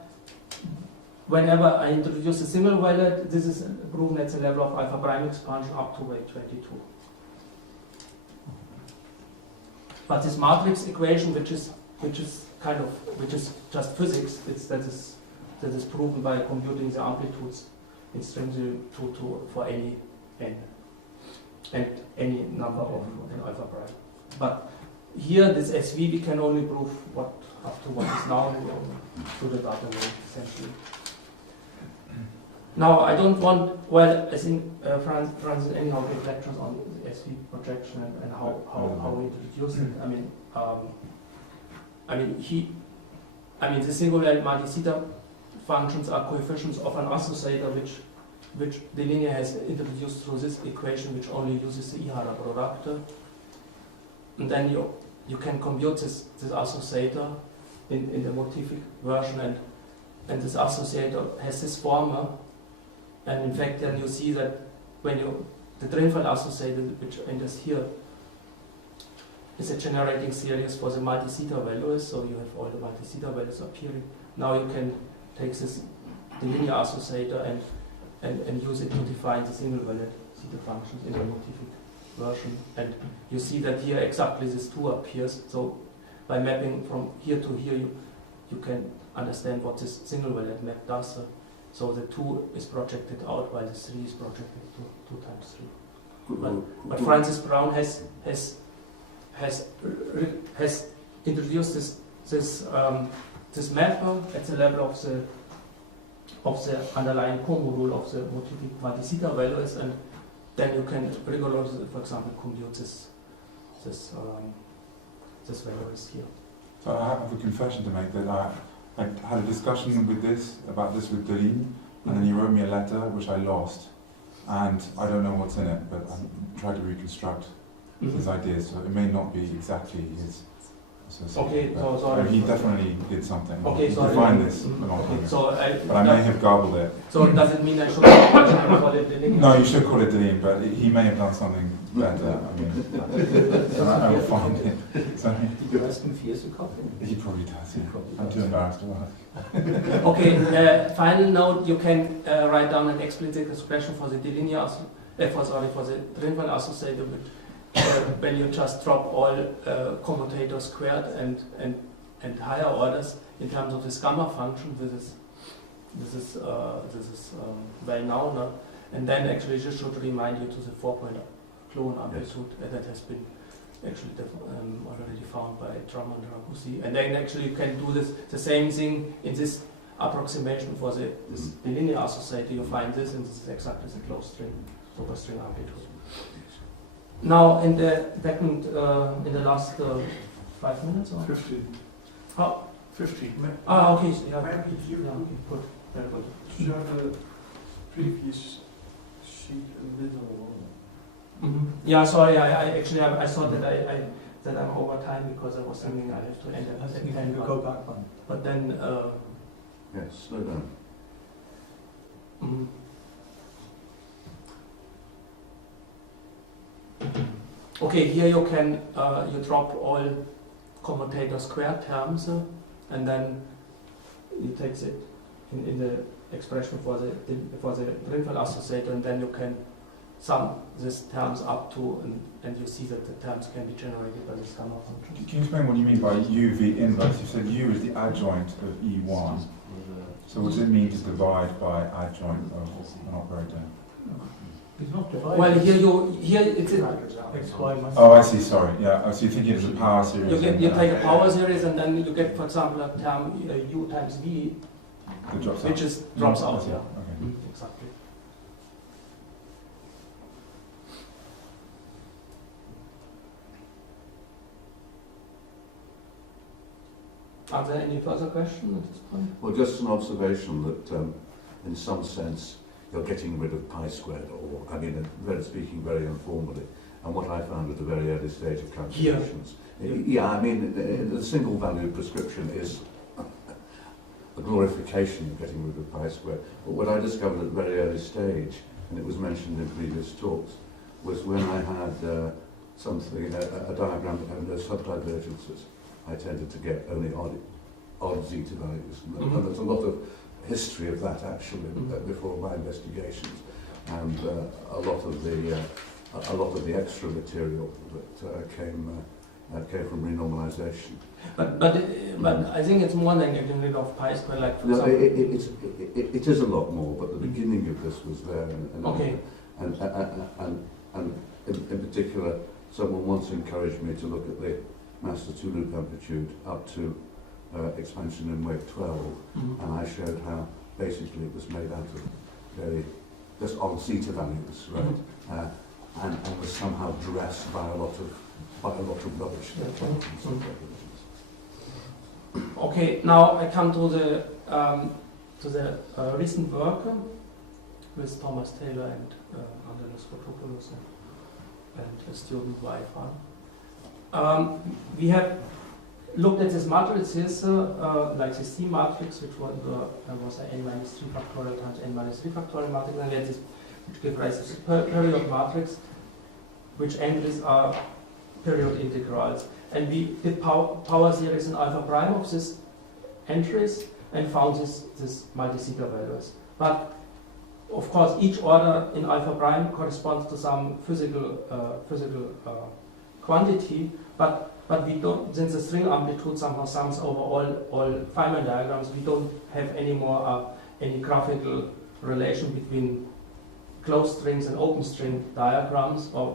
whenever I introduce a single valid, this is proven at the level of alpha prime expansion up to weight 22. But this matrix equation, which is just physics, that is proven by computing the amplitudes in string 2 for any n and any number of an alpha prime. But here, this SV, we can only prove what up to what is now to the data world, essentially. Now, I don't want, well, I think Franz anyhow gave lectures on the SV projection and how we introduce it. The singular and multi-zeta functions are coefficients of an associator which the linear has introduced through this equation, which only uses the Ihara product. And then you can compute this associator in the motivic version, and this associator has this formula. And in fact, then you see that when the Drinfeld associator, which enters here, is a generating series for the multi-zeta values. So you have all the multi-zeta values appearing. Now you can take the linear associator and use it to define the single valid zeta functions in the motivic version. And you see that here exactly this 2 appears. So by mapping from here to here, you can understand what this single valid map does. So the 2 is projected out while the 3 is projected to 2 times 3. But Francis Brown has introduced this mapper at the level of the underlying co-module of the motivic multi-zeta values, and then you can rigorously, for example, compute this values here. So I have a confession to make that I had a discussion about this with Deline, and then he wrote me a letter which I lost, and I don't know what's in it, but I'm trying to reconstruct his ideas, so it may not be exactly his. Okay, so sorry. He definitely did something. Okay, sorry. Define this. But I may have garbled it. So does it mean I should call it Deline? No, you should call it Deline, but he may have done something better. I will find it. Sorry. Did you ask him if he has a copy? He probably does, yeah. I'm too embarrassed to ask. Okay, final note, you can write down an explicit expression for the delinear, for the Drinfeld associator, when you just drop all commutators squared and higher orders in terms of this gamma function. This is well known, and then actually this should remind you to the 4-point clone amplitude that has been actually already found by Drummond and Ragusi. And then actually you can do the same thing in this approximation for this linear associator. You find this, and this is exactly the closed string, superstring amplitude. Now, in the second, in the last 5 minutes, or 15. How? 15. Okay. So yeah. Maybe you Good. Very good. show the previous sheet a little. Yeah, sorry. I thought that I'm over time because I was thinking I have to end I at think 10. you go back one. But then. Yes, slow down. Okay, here you can you drop all commutator squared terms, and then you take it in the expression for the Drinfeld associator, and then you can sum these terms up to, and you see that the terms can be generated by this gamma function. Can you explain what you mean by UV inverse? You said U is the adjoint of E1. So what does it mean to divide by adjoint of an operator? It's not divided. Well, here it's Oh, I see. Sorry. Yeah. So you think it is a power series. you take a power series, and then you get, for example, a term U times V It drops which out. is drops out. Okay. Yeah. Okay. Exactly. Are there any further questions at this point? Well, just an observation that in some sense you're getting rid of pi squared, or, I mean, speaking very informally, and what I found at a very early stage of calculations. Yeah, I mean, the single value prescription is a glorification of getting rid of pi squared. But what I discovered at a very early stage, and it was mentioned in previous talks, was when I had something, a diagram that had no subdivergences, I tended to get only odd zeta values. And there's a lot of history of that actually before my investigations, and a lot of the extra material that came from renormalization. But I think it's more than getting rid of pi square, like for No, example. it is a lot more, but the beginning of this was there. Okay. And in particular, someone once encouraged me to look at the master two-loop amplitude up to expansion in wave 12, and I showed how basically it was made out of very just odd zeta values, right? And was somehow dressed by a lot of rubbish. Okay, now I come to the recent work with Thomas Taylor and Andreas Fotopoulos and student Wi-Fi. We have looked at this matrices, like the C matrix, which was an n-3 factorial times n-3 factorial matrix, and that is which gives rise to the period matrix, which entries are period integrals. And we did power series in alpha prime of these entries and found this multi-zeta values. But of course, each order in alpha prime corresponds to some physical quantity, but we don't, since the string amplitude somehow sums over all Feynman diagrams, we don't have anymore any graphical relation between closed strings and open string diagrams, or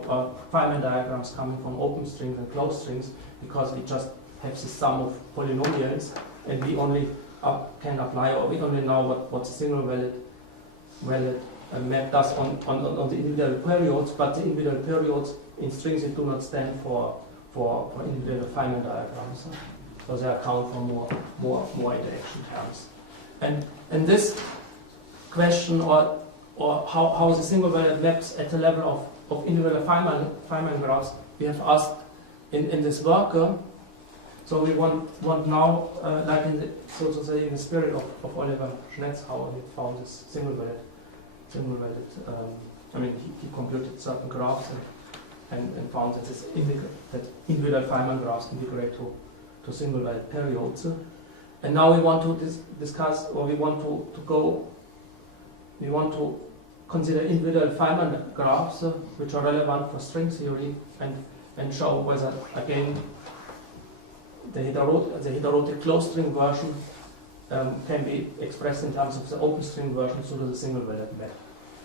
Feynman diagrams coming from open strings and closed strings, because we just have the sum of polynomials, and we only can apply, or we only know what the single valid map does on the individual periods, but the individual periods in strings they do not stand for individual Feynman diagrams, so they account for more interaction terms. And this question, or how the single valid maps at the level of individual Feynman graphs, we have asked in this work. So we want now, like in the, so to say, in the spirit of Oliver Schnetz, how he found this single valid. I mean, he computed certain graphs and found that that individual Feynman graphs integrate to single valid periods. And now we want to discuss, or we want to consider individual Feynman graphs which are relevant for string theory, and show whether, again, the heterotic closed string version can be expressed in terms of the open string version through the single valid map.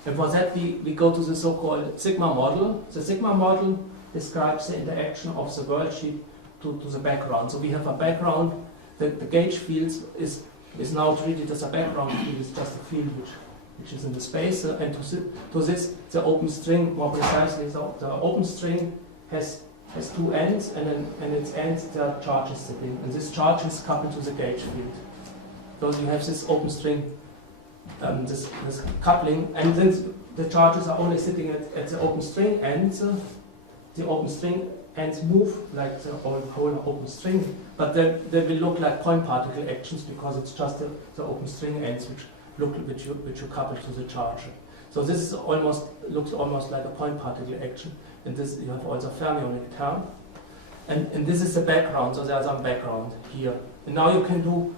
And for that we go to the so-called sigma model. The sigma model describes the interaction of the world sheet to the background. So we have a background, the gauge field is now treated as a background field, it's just a field which is in the space, and to this the open string, more precisely, so the open string has two ends, and in its ends there are charges sitting, and this charge is coupled to the gauge field. So you have this open string, this coupling, and since the charges are only sitting at the open string ends, the open string ends move like the whole open string, but they will look like point particle actions because it's just the open string ends which you couple to the charge. So this is looks almost like a point particle action, and this you have also fermionic term, and this is the background. So there's some background here, and now you can do.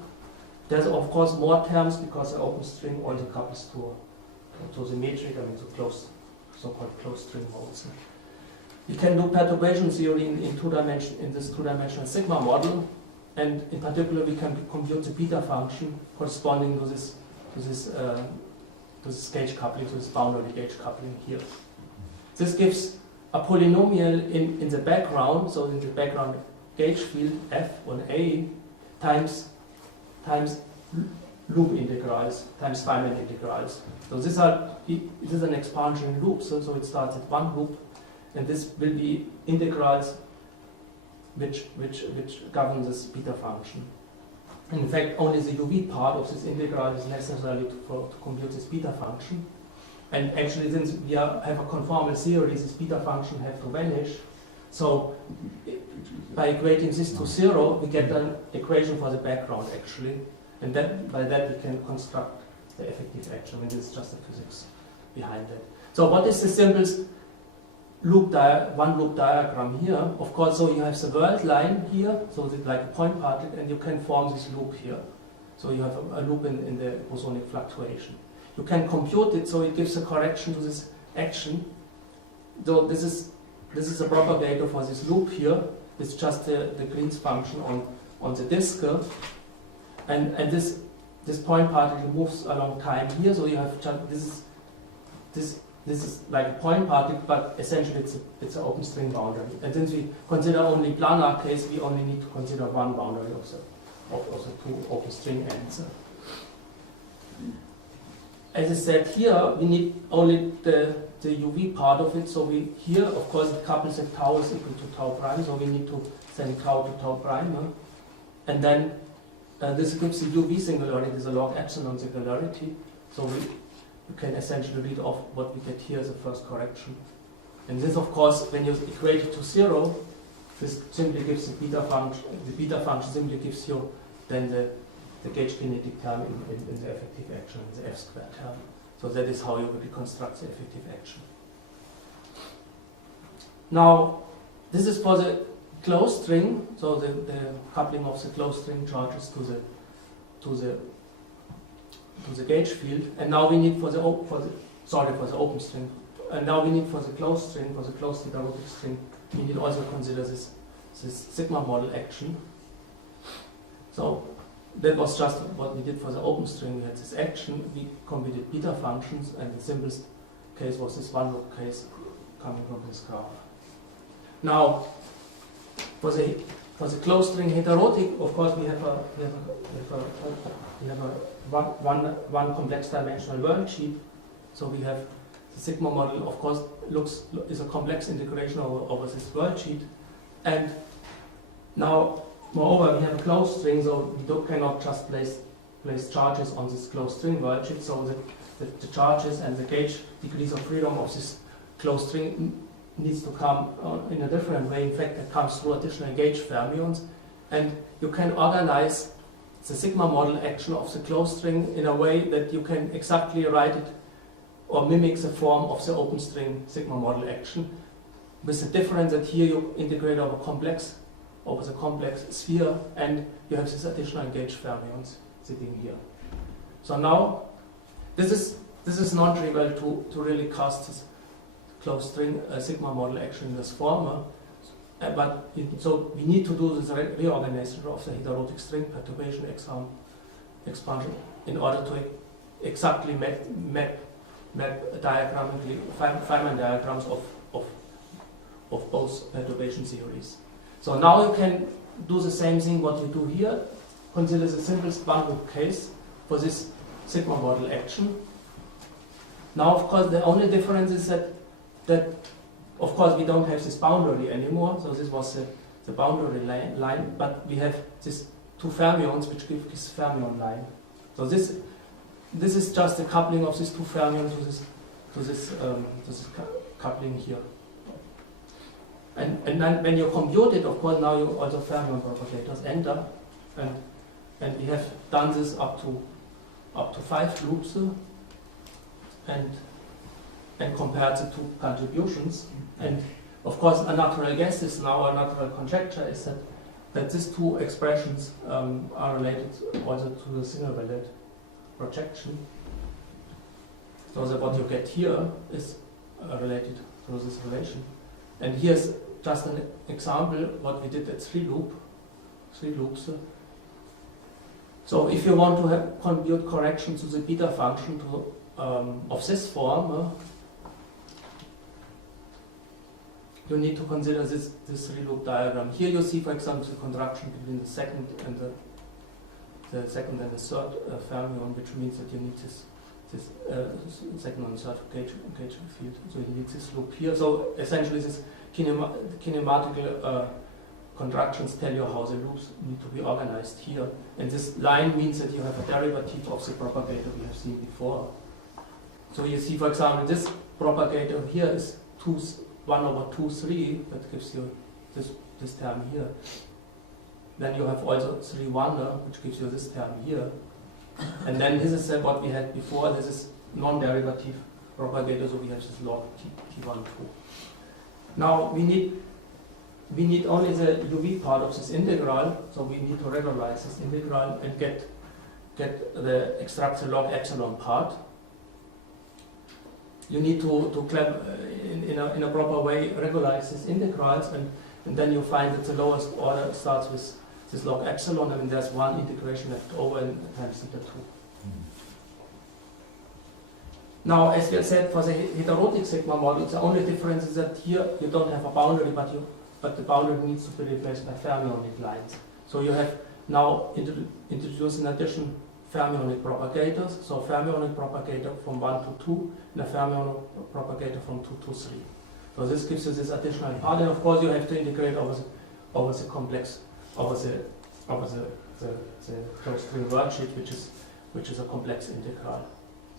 There's of course more terms because the open string also couples to the metric, I mean to so-called closed string modes. You can do perturbation theory in this two-dimensional sigma model, and in particular we can compute the beta function corresponding to this gauge coupling, to this boundary gauge coupling here. This gives a polynomial in the background, so in the background gauge field f on A times loop integrals times Feynman integrals. So this is an expansion loop, so it starts at one loop, and this will be integrals which govern this beta function. In fact, only the UV part of this integral is necessary to compute this beta function. And actually, since we have a conformal theory, this beta function have to vanish. So by equating this to 0, we get an equation for the background actually. And then by that we can construct the effective action. I mean, this is just the physics behind that. So what is the simplest one loop diagram here? Of course, so you have the world line here, so it's like a point particle, and you can form this loop here. So you have a loop in the bosonic fluctuation. You can compute it, so it gives a correction to this action. So this is a propagator for this loop here. It's just the Green's function on the disk, and this point particle moves along time here. So you have just, this is like a point particle, but essentially it's an open string boundary. And since we consider only planar case, we only need to consider one boundary of the two open string ends. As I said here, we need only the UV part of it. So here, of course, it couples that tau is equal to tau prime. So we need to send tau to tau prime, and then this gives the UV singularity, the log epsilon singularity. So you can essentially read off what we get here as a first correction. And this, of course, when you equate it to 0, this simply gives the beta function. The beta function simply gives you then the gauge kinetic term in the effective action, in the F squared term. So that is how you reconstruct the effective action. Now, this is for the closed string, so the coupling of the closed string charges to the gauge field, and now we need for the open string, and now we need for the closed string, for the closed iterated string, we need also consider this sigma model action. So that was just what we did for the open string. We had this action, we computed beta functions, and the simplest case was this one loop case coming from this graph. Now, for the closed string heterotic, of course, we have one complex dimensional world sheet. So we have the sigma model, of course, is a complex integration over this world sheet. And now, moreover, we have a closed string, so we cannot just place charges on this closed string world sheet. So the charges and the gauge degrees of freedom of this closed string needs to come in a different way. In fact, it comes through additional gauge fermions, and you can organize the sigma model action of the closed string in a way that you can exactly write it or mimic the form of the open string sigma model action, with the difference that here you integrate over the complex sphere, and you have this additional gauge fermions sitting here. So now this is non-trivial to really cast this closed string sigma model action in this form, so we need to do this reorganization of the heterotic string perturbation expansion in order to exactly map diagrammatically Feynman diagrams of both perturbation theories. So now you can do the same thing what you do here. Consider the simplest one loop case for this sigma model action. Now, of course, the only difference is that of course we don't have this boundary anymore. So this was the boundary line, but we have these two fermions which give this fermion line. So this is just the coupling of these two fermions to this coupling here. And then when you compute it, of course, now you also fermion propagators enter, and we have done this up to 5 loops, and compared the two contributions. And of course, a natural guess is now, a natural conjecture is that these two expressions are related also to the single-valued projection. So that what you get here is related to this relation. And here's just an example what we did at 3 loops. So if you want to compute correction to the beta function of this form, you need to consider this 3 loop diagram. Here you see, for example, the contraction between the second and the second and the third fermion, which means that you need this second and third gauge field. So you need this loop here. So essentially, this kinematical constructions tell you how the loops need to be organized here. And this line means that you have a derivative of the propagator we have seen before. So you see, for example, this propagator here is 1/2, 3, that gives you this term here. Then you have also 3/1, which gives you this term here. And then this is what we had before. This is non-derivative propagator, so we have this log t1, 2. Now we need only the UV part of this integral, so we need to regularize this integral and extract the log epsilon part. You need to in a proper way regularize these integrals, and then you find that the lowest order starts with this log epsilon, and there's one integration left over in times theta 2. Now, as we had said, for the heterotic sigma model, the only difference is that here you don't have a boundary, but the boundary needs to be replaced by fermionic lines. So you have now introduced in addition fermionic propagators, so fermionic propagator from 1 to 2, and a fermionic propagator from 2 to 3. So this gives you this additional part, and of course you have to integrate over the complex, over the closed string worksheet, which is a complex integral.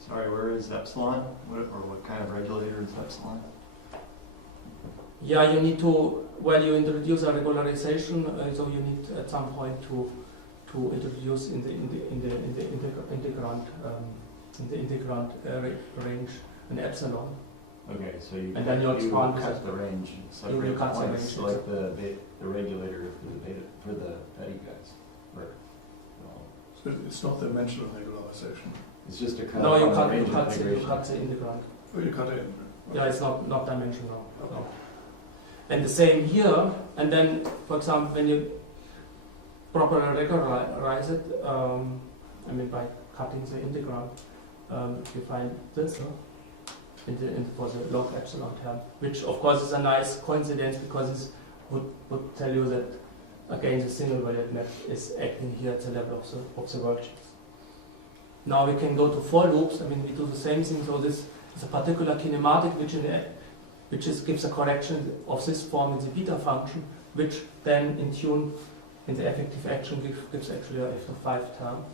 Sorry, where is epsilon? What kind of regulator is epsilon? Yeah, you need to, well, you introduce a regularization, so you need at some point to introduce in the integrand range an epsilon. Okay, so you and then you expand cut the range. It's like, you cut the range. It's like the regulator for the petty guys. So it's not dimensional regularization. It's just a cut. No, you cut the integrand. Oh, you cut it. Yeah, it's not dimensional. Okay. No. And the same here, and then, for example, when you properly regularize it, I mean by cutting the integrand, you find this for the log epsilon term, which of course is a nice coincidence because this would tell you that again the single valued map is acting here at the level of the worksheets. Now we can go to for loops. I mean, we do the same thing. So this is a particular kinematic which gives a correction of this form in the beta function, which then in tune in the effective action gives actually a f5 term.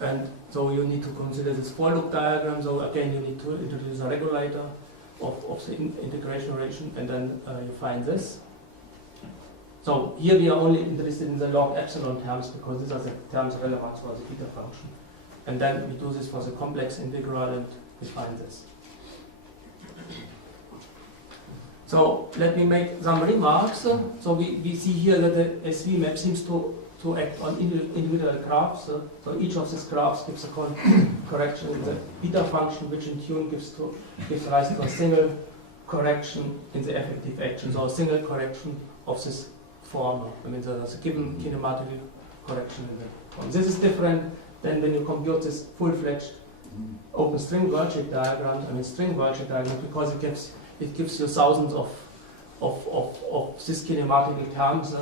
And so you need to consider this for loop diagram. So again, you need to introduce a regulator of the integration relation, and then you find this. So here we are only interested in the log epsilon terms because these are the terms relevant for the beta function. And then we do this for the complex integral and we find this. So let me make some remarks. So we see here that the SV map seems to act on individual graphs. So each of these graphs gives a correction in the beta function, which in tune gives rise to a single correction in the effective action. So a single correction of this form. I mean, there's a given kinematic correction in the form. This is different than when you compute this full-fledged open string worksheet diagram. I mean, string worksheet diagram, because it gives you thousands of this kinematic terms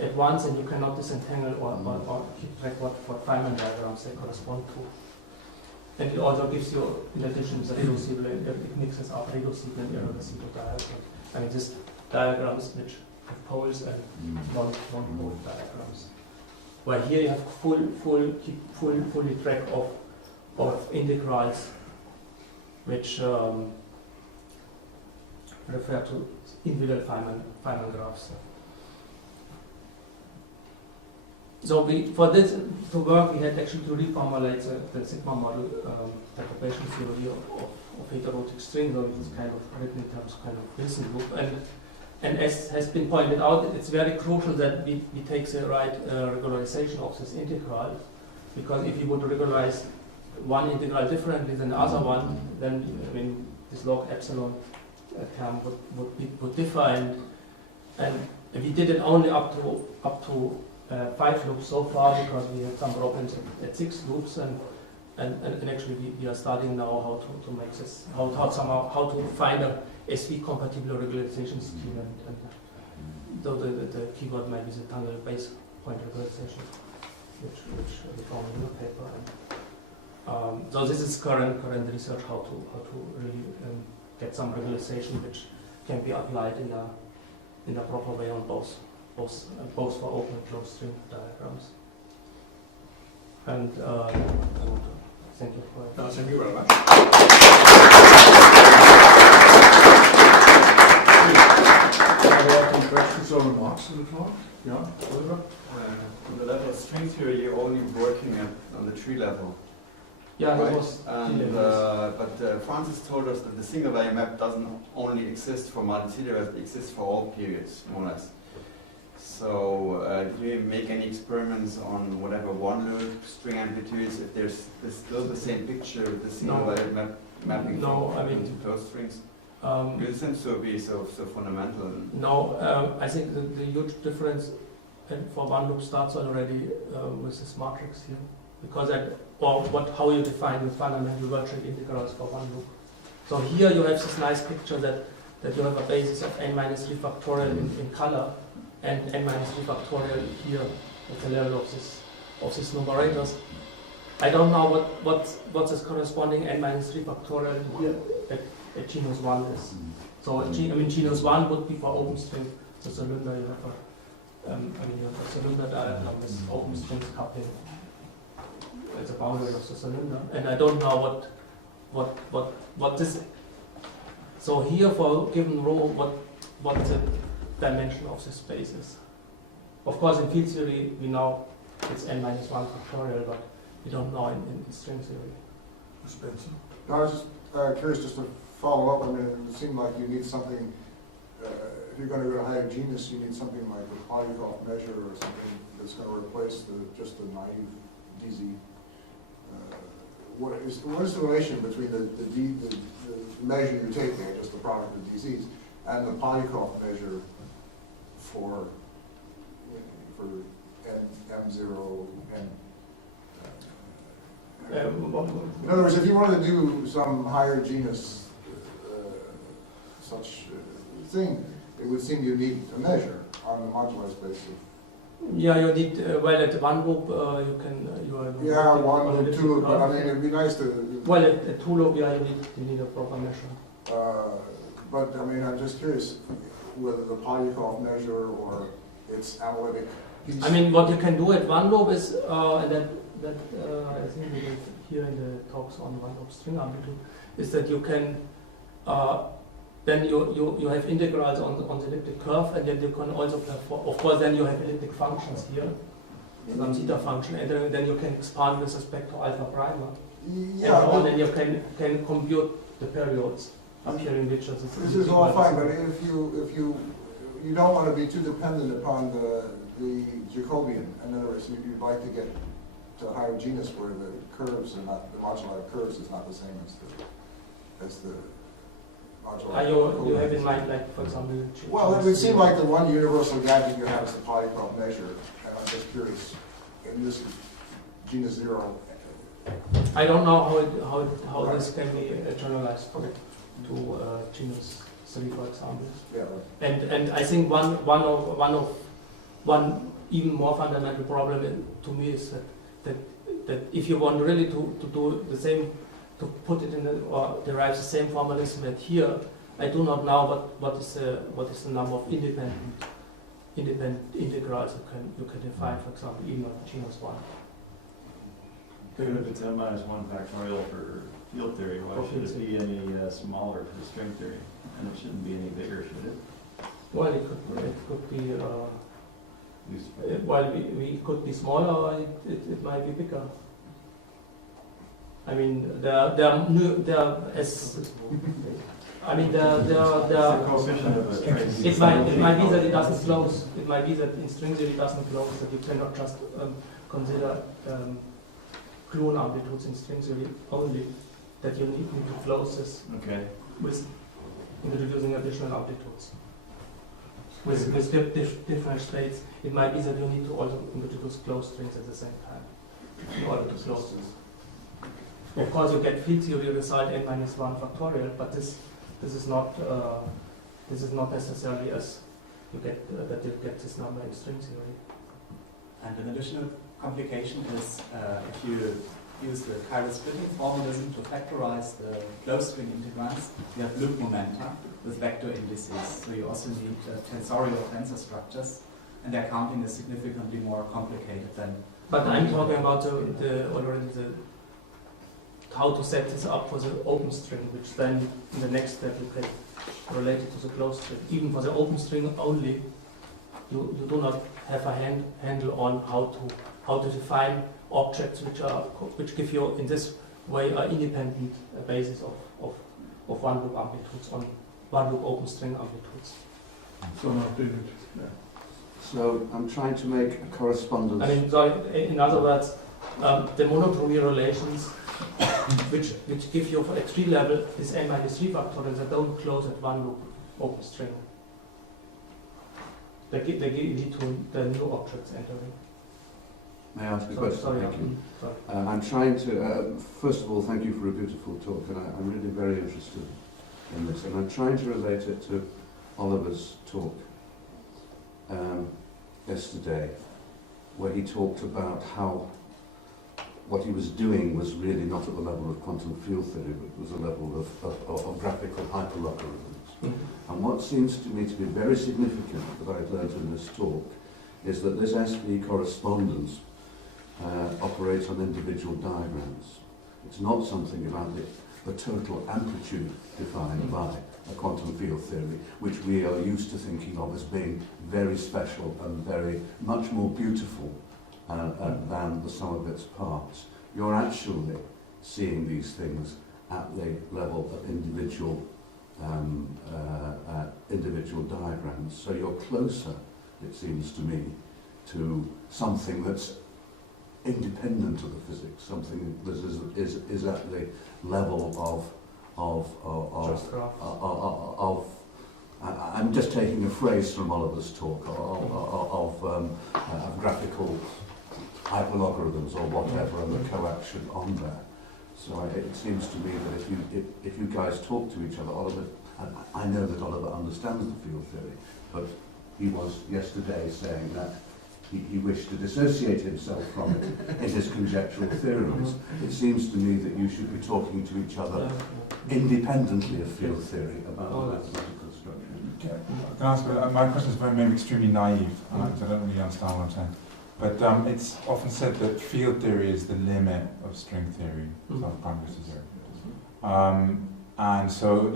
at once, and you cannot disentangle or keep track what Feynman diagrams they correspond to. And it also gives you, in addition, the reducible, it mixes up reducible and irreducible diagrams. I mean, these diagrams which have poles and non-pole diagrams. Where here you have fully track of integrals which refer to individual Feynman graphs. So for this to work, we had actually to reformulate the sigma model perturbation theory of heterotic strings, so it's kind of written in terms of kind of Wilson loop. And as has been pointed out, it's very crucial that we take the right regularization of this integral, because if you would regularize one integral differently than the other one, then I mean, this log epsilon term would differ, and we did it only up to 5 loops so far, because we had some problems at 6 loops, and actually we are studying now how to make this, how to find a SV compatible regularization scheme, and though the keyword might be the tangle base point regularization. which we found in the paper. And, so this is current research how to really get some regularization which can be applied in a proper way on both for open and closed string diagrams. And I want to thank you for it. No, thank you very much. Any questions or remarks on the floor? Yeah, Oliver? On the level of string theory, you're only working on the tree level. Yeah, right? that was But Francis told us that the single value map doesn't only exist for multi-zeta, it exists for all periods, more or less. So do you make any experiments on whatever one loop, string amplitudes, if there's still the same picture with the single value mapping from closed strings? It seems to be so fundamental. No, I think the huge difference for one loop starts already with this matrix here, because how you define the fundamental virtual integrals for one loop. So here you have this nice picture that you have a basis of n minus 3 factorial in color, and n minus 3 factorial here at the level of these numerators. I don't know what this corresponding n minus 3 factorial here at genus 1 is. So genus 1 would be for open string, the cylinder you have you have a cylinder diagram with open strings coupling at the boundary of the cylinder, and I don't know what this. So here for a given row, what the dimension of the space is. Of course, in field theory we know it's n minus 1 factorial, but we don't know in string theory. Spencer? No, I was just curious, just to follow up. I mean, it seemed like you need something. If you're going to go to higher genus, you need something like a Hausdorff measure or something that's going to replace just the naive DZ. What is the relation between the measure you're taking, just the product of DZs, and the Hausdorff measure for M0 and in other words, if you wanted to do some higher genus such thing, it would seem you need a measure on the moduli space. Yeah, you need, well, at one loop you are... one loop, two loop, but I mean, it'd be nice to... Well, at two loop, yeah, you need a proper measure. But I mean, I'm just curious whether the Hausdorff measure or its analytic piece... I mean, what you can do at one loop is, and that I think we did here in the talks on one loop string amplitude, is that you can... then you have integrals on the elliptic curve, and then you can also perform, of course, then you have elliptic functions here, some Zeta function, and then you can expand with respect to alpha primer. Yeah, and then you can compute the periods appearing which is. This is all fine, but if you don't want to be too dependent upon the Jacobian. In other words, you'd like to get to a higher genus where the curves are not, the moduli curves is not the same as the you have in mind, like, for example... Well, it would seem like the one universal gadget you have is the Hausdorff measure, and I'm just curious, in this genus 0... I don't know how this can be generalized to genus 3, for example. Yeah, right. And I think one even more fundamental problem to me is that if you want really to do the same, to put it in or derive the same formalism that here, I do not know what is the number of independent integrals you can define, for example, even on genus 1. Even if it's n minus 1 factorial for field theory, why should it be any smaller for string theory? And it shouldn't be any bigger, should it? Well, it could be. While we could be smaller, or it might be bigger. I mean, there are as. I mean, it might be that it doesn't close. It might be that in string theory it doesn't close. That you cannot just consider clone amplitudes in string theory only. That you need to close this with introducing additional amplitudes. With different states, it might be that you need to also introduce closed strings at the same time in order to close this. Of course, you get field theory result n minus 1 factorial, but this is not necessarily as you get that you get this number in string theory. And an additional complication is if you use the chiral splitting formalism to factorize the closed string integrands, you have loop momenta with vector indices. So you also need tensorial tensor structures, and their counting is significantly more complicated than. But I'm talking about how to set this up for the open string, which then in the next step you can relate it to the closed string. Even for the open string only, you do not have a handle on how to define objects which give you in this way an independent basis of one loop amplitudes on one loop open string amplitudes. So now, David. Yeah. So I'm trying to make a correspondence. I mean, so in other words, the monodromy relations which give you for x3 level this n minus 3 factorial that don't close at one loop open string. They lead to the new objects entering. May I ask a question? Sorry, Thank you. sorry. I'm trying to, first of all, thank you for a beautiful talk, and I'm really very interested in this. And I'm trying to relate it to Oliver's talk yesterday, where he talked about how what he was doing was really not at the level of quantum field theory, but was a level of graphical hyperlogarithms. Mm-hmm. And what seems to me to be very significant that I've learned in this talk is that this SP correspondence operates on individual diagrams. It's not something about the total amplitude defined by a quantum field theory, which we are used to thinking of as being very special and very much more beautiful than the sum of its parts. You're actually seeing these things at the level of individual diagrams. So you're closer, it seems to me, to something that's independent of the physics, something that is at the level of I'm just taking a phrase from Oliver's talk of graphical hyperlogarithms or whatever, and the coaction on there. So it seems to me that if you guys talk to each other, Oliver, and I know that Oliver understands the field theory, but he was yesterday saying that he wished to dissociate himself from it in his conjectural theorems. It seems to me that you should be talking to each other independently of field theory about the mathematical structure. Can I ask, my question is maybe extremely naive, and I don't really understand what I'm saying. But it's often said that field theory is the limit of string theory, prime versus zero. And so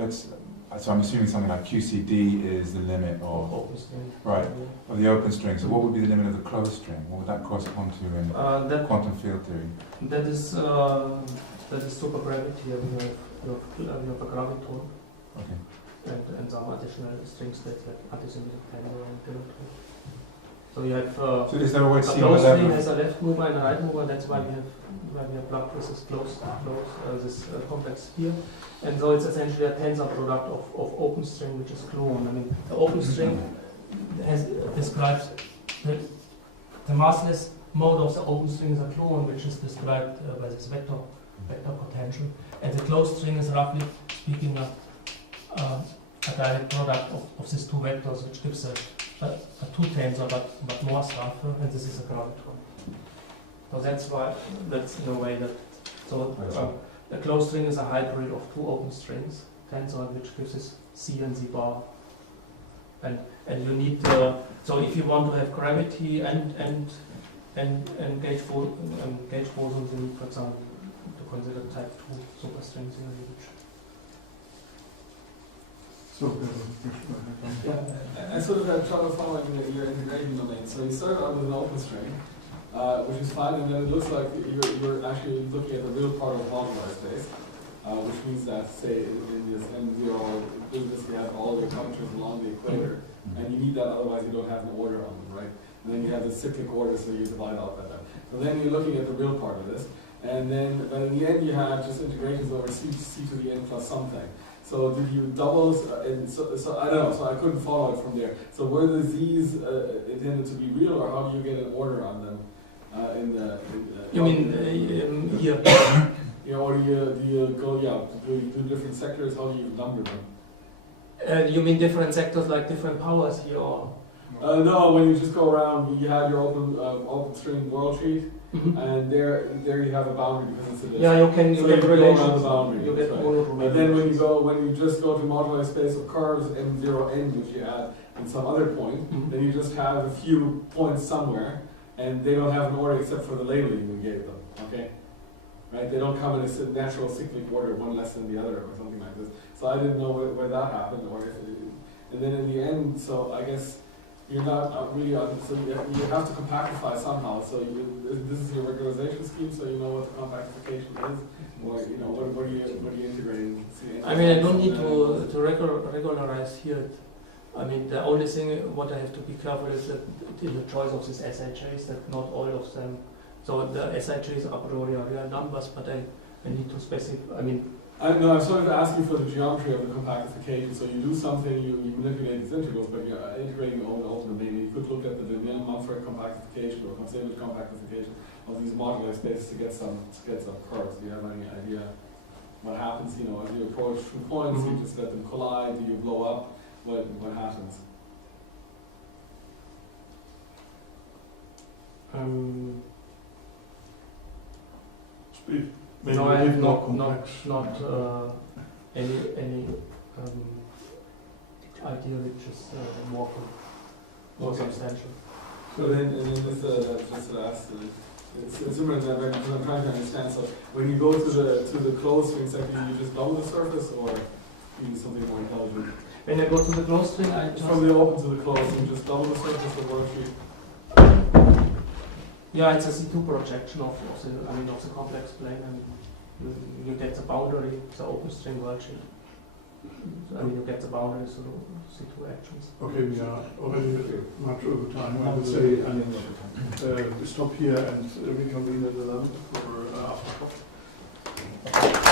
I'm assuming something like QCD is the limit of open string. Right, of the open string. So what would be the limit of the closed string? What would that correspond to in quantum field theory? That is supergravity. You have a graviton. Okay. And some additional string states like antisymmetric tensor and geometry. So you have so is there a way to a see closed what string level? has a left mover and a right mover. That's why we have plugged with this this complex here. And so it's essentially a tensor product of open string, which is clone. I mean, the open string describes the massless mode of the open string is a clone, which is described by this vector potential. And the closed string is roughly speaking a direct product of these two vectors, which gives a two tensor, but more stuff, and this is a graviton. So that's in a way that a closed string is a hybrid of two open strings, tensor, which gives us C and Z bar. And you need so if you want to have gravity and gauge bosons, you need, for example, to consider type 2 superstrings in which. So, I sort of try to follow your integration domain. So you start out with an open string, which is fine, and then it looks like you're actually looking at the real part of moduli space, which means that, say, in this M0 business, you have all your functions along the equator, and you need that, otherwise you don't have an order on them, right? And then you have the cyclic order, so you divide out by that. So then you're looking at the real part of this, and then, but in the end, you have just integrations over c to the n plus something. So did you doubles, so I don't know, so I couldn't follow it from there. So were the z's intended to be real, or how do you get an order on them You mean here? Yeah, or do you go, do you do different sectors, how do you number them? You mean different sectors like different powers here, or No, when you just go around, you have your open string worldsheet, and there you have a boundary because it's a list. Yeah, you can So get you go around the relations. boundary. You get right. monotone And then relations. when you just go to moduli space of curves M0 n, which you add in some other point, then you just have a few points somewhere, and they don't have an order except for the labeling you gave them. Okay, right? They don't come in a natural cyclic order, one less than the other, or something like this. So I didn't know where that happened, or if and then in the end, so I guess you're not really on. So you have to compactify somehow. So this is your regularization scheme, so you know what the compactification is. Or, you know, what are you integrating? I mean, I don't need to regularize here. I mean, the only thing what I have to be careful is that in the choice of these SHAs, that not all of them. So the SHAs a priori are real numbers, but I need to specify. I mean, no, I'm sort of asking for the geometry of the compactification. So you do something, you manipulate these integrals, but you're integrating your own ultimate maybe. You could look at the Mumford compactification or considered compactification of these modular spaces to get some curves. Do you have any idea what happens? You know, as you approach two points, you just let them collide. Do you blow up? What happens? Speed. no, I have not complex. any idea which is more substantial. So then this just the last. It's similar to that, right? Because I'm trying to understand. So when you go to the closed string section, you just double the surface, or you do something more intelligent? When I go to the closed string, I just From the open to the closed, you just double the surface of the worksheet. yeah, it's a C2 projection of the complex plane, and you get the boundary, the open string worksheet. I mean, you get the boundary through C2 actions. Okay, we are already much over time. I would say we stop here and reconvene at the lunch for after.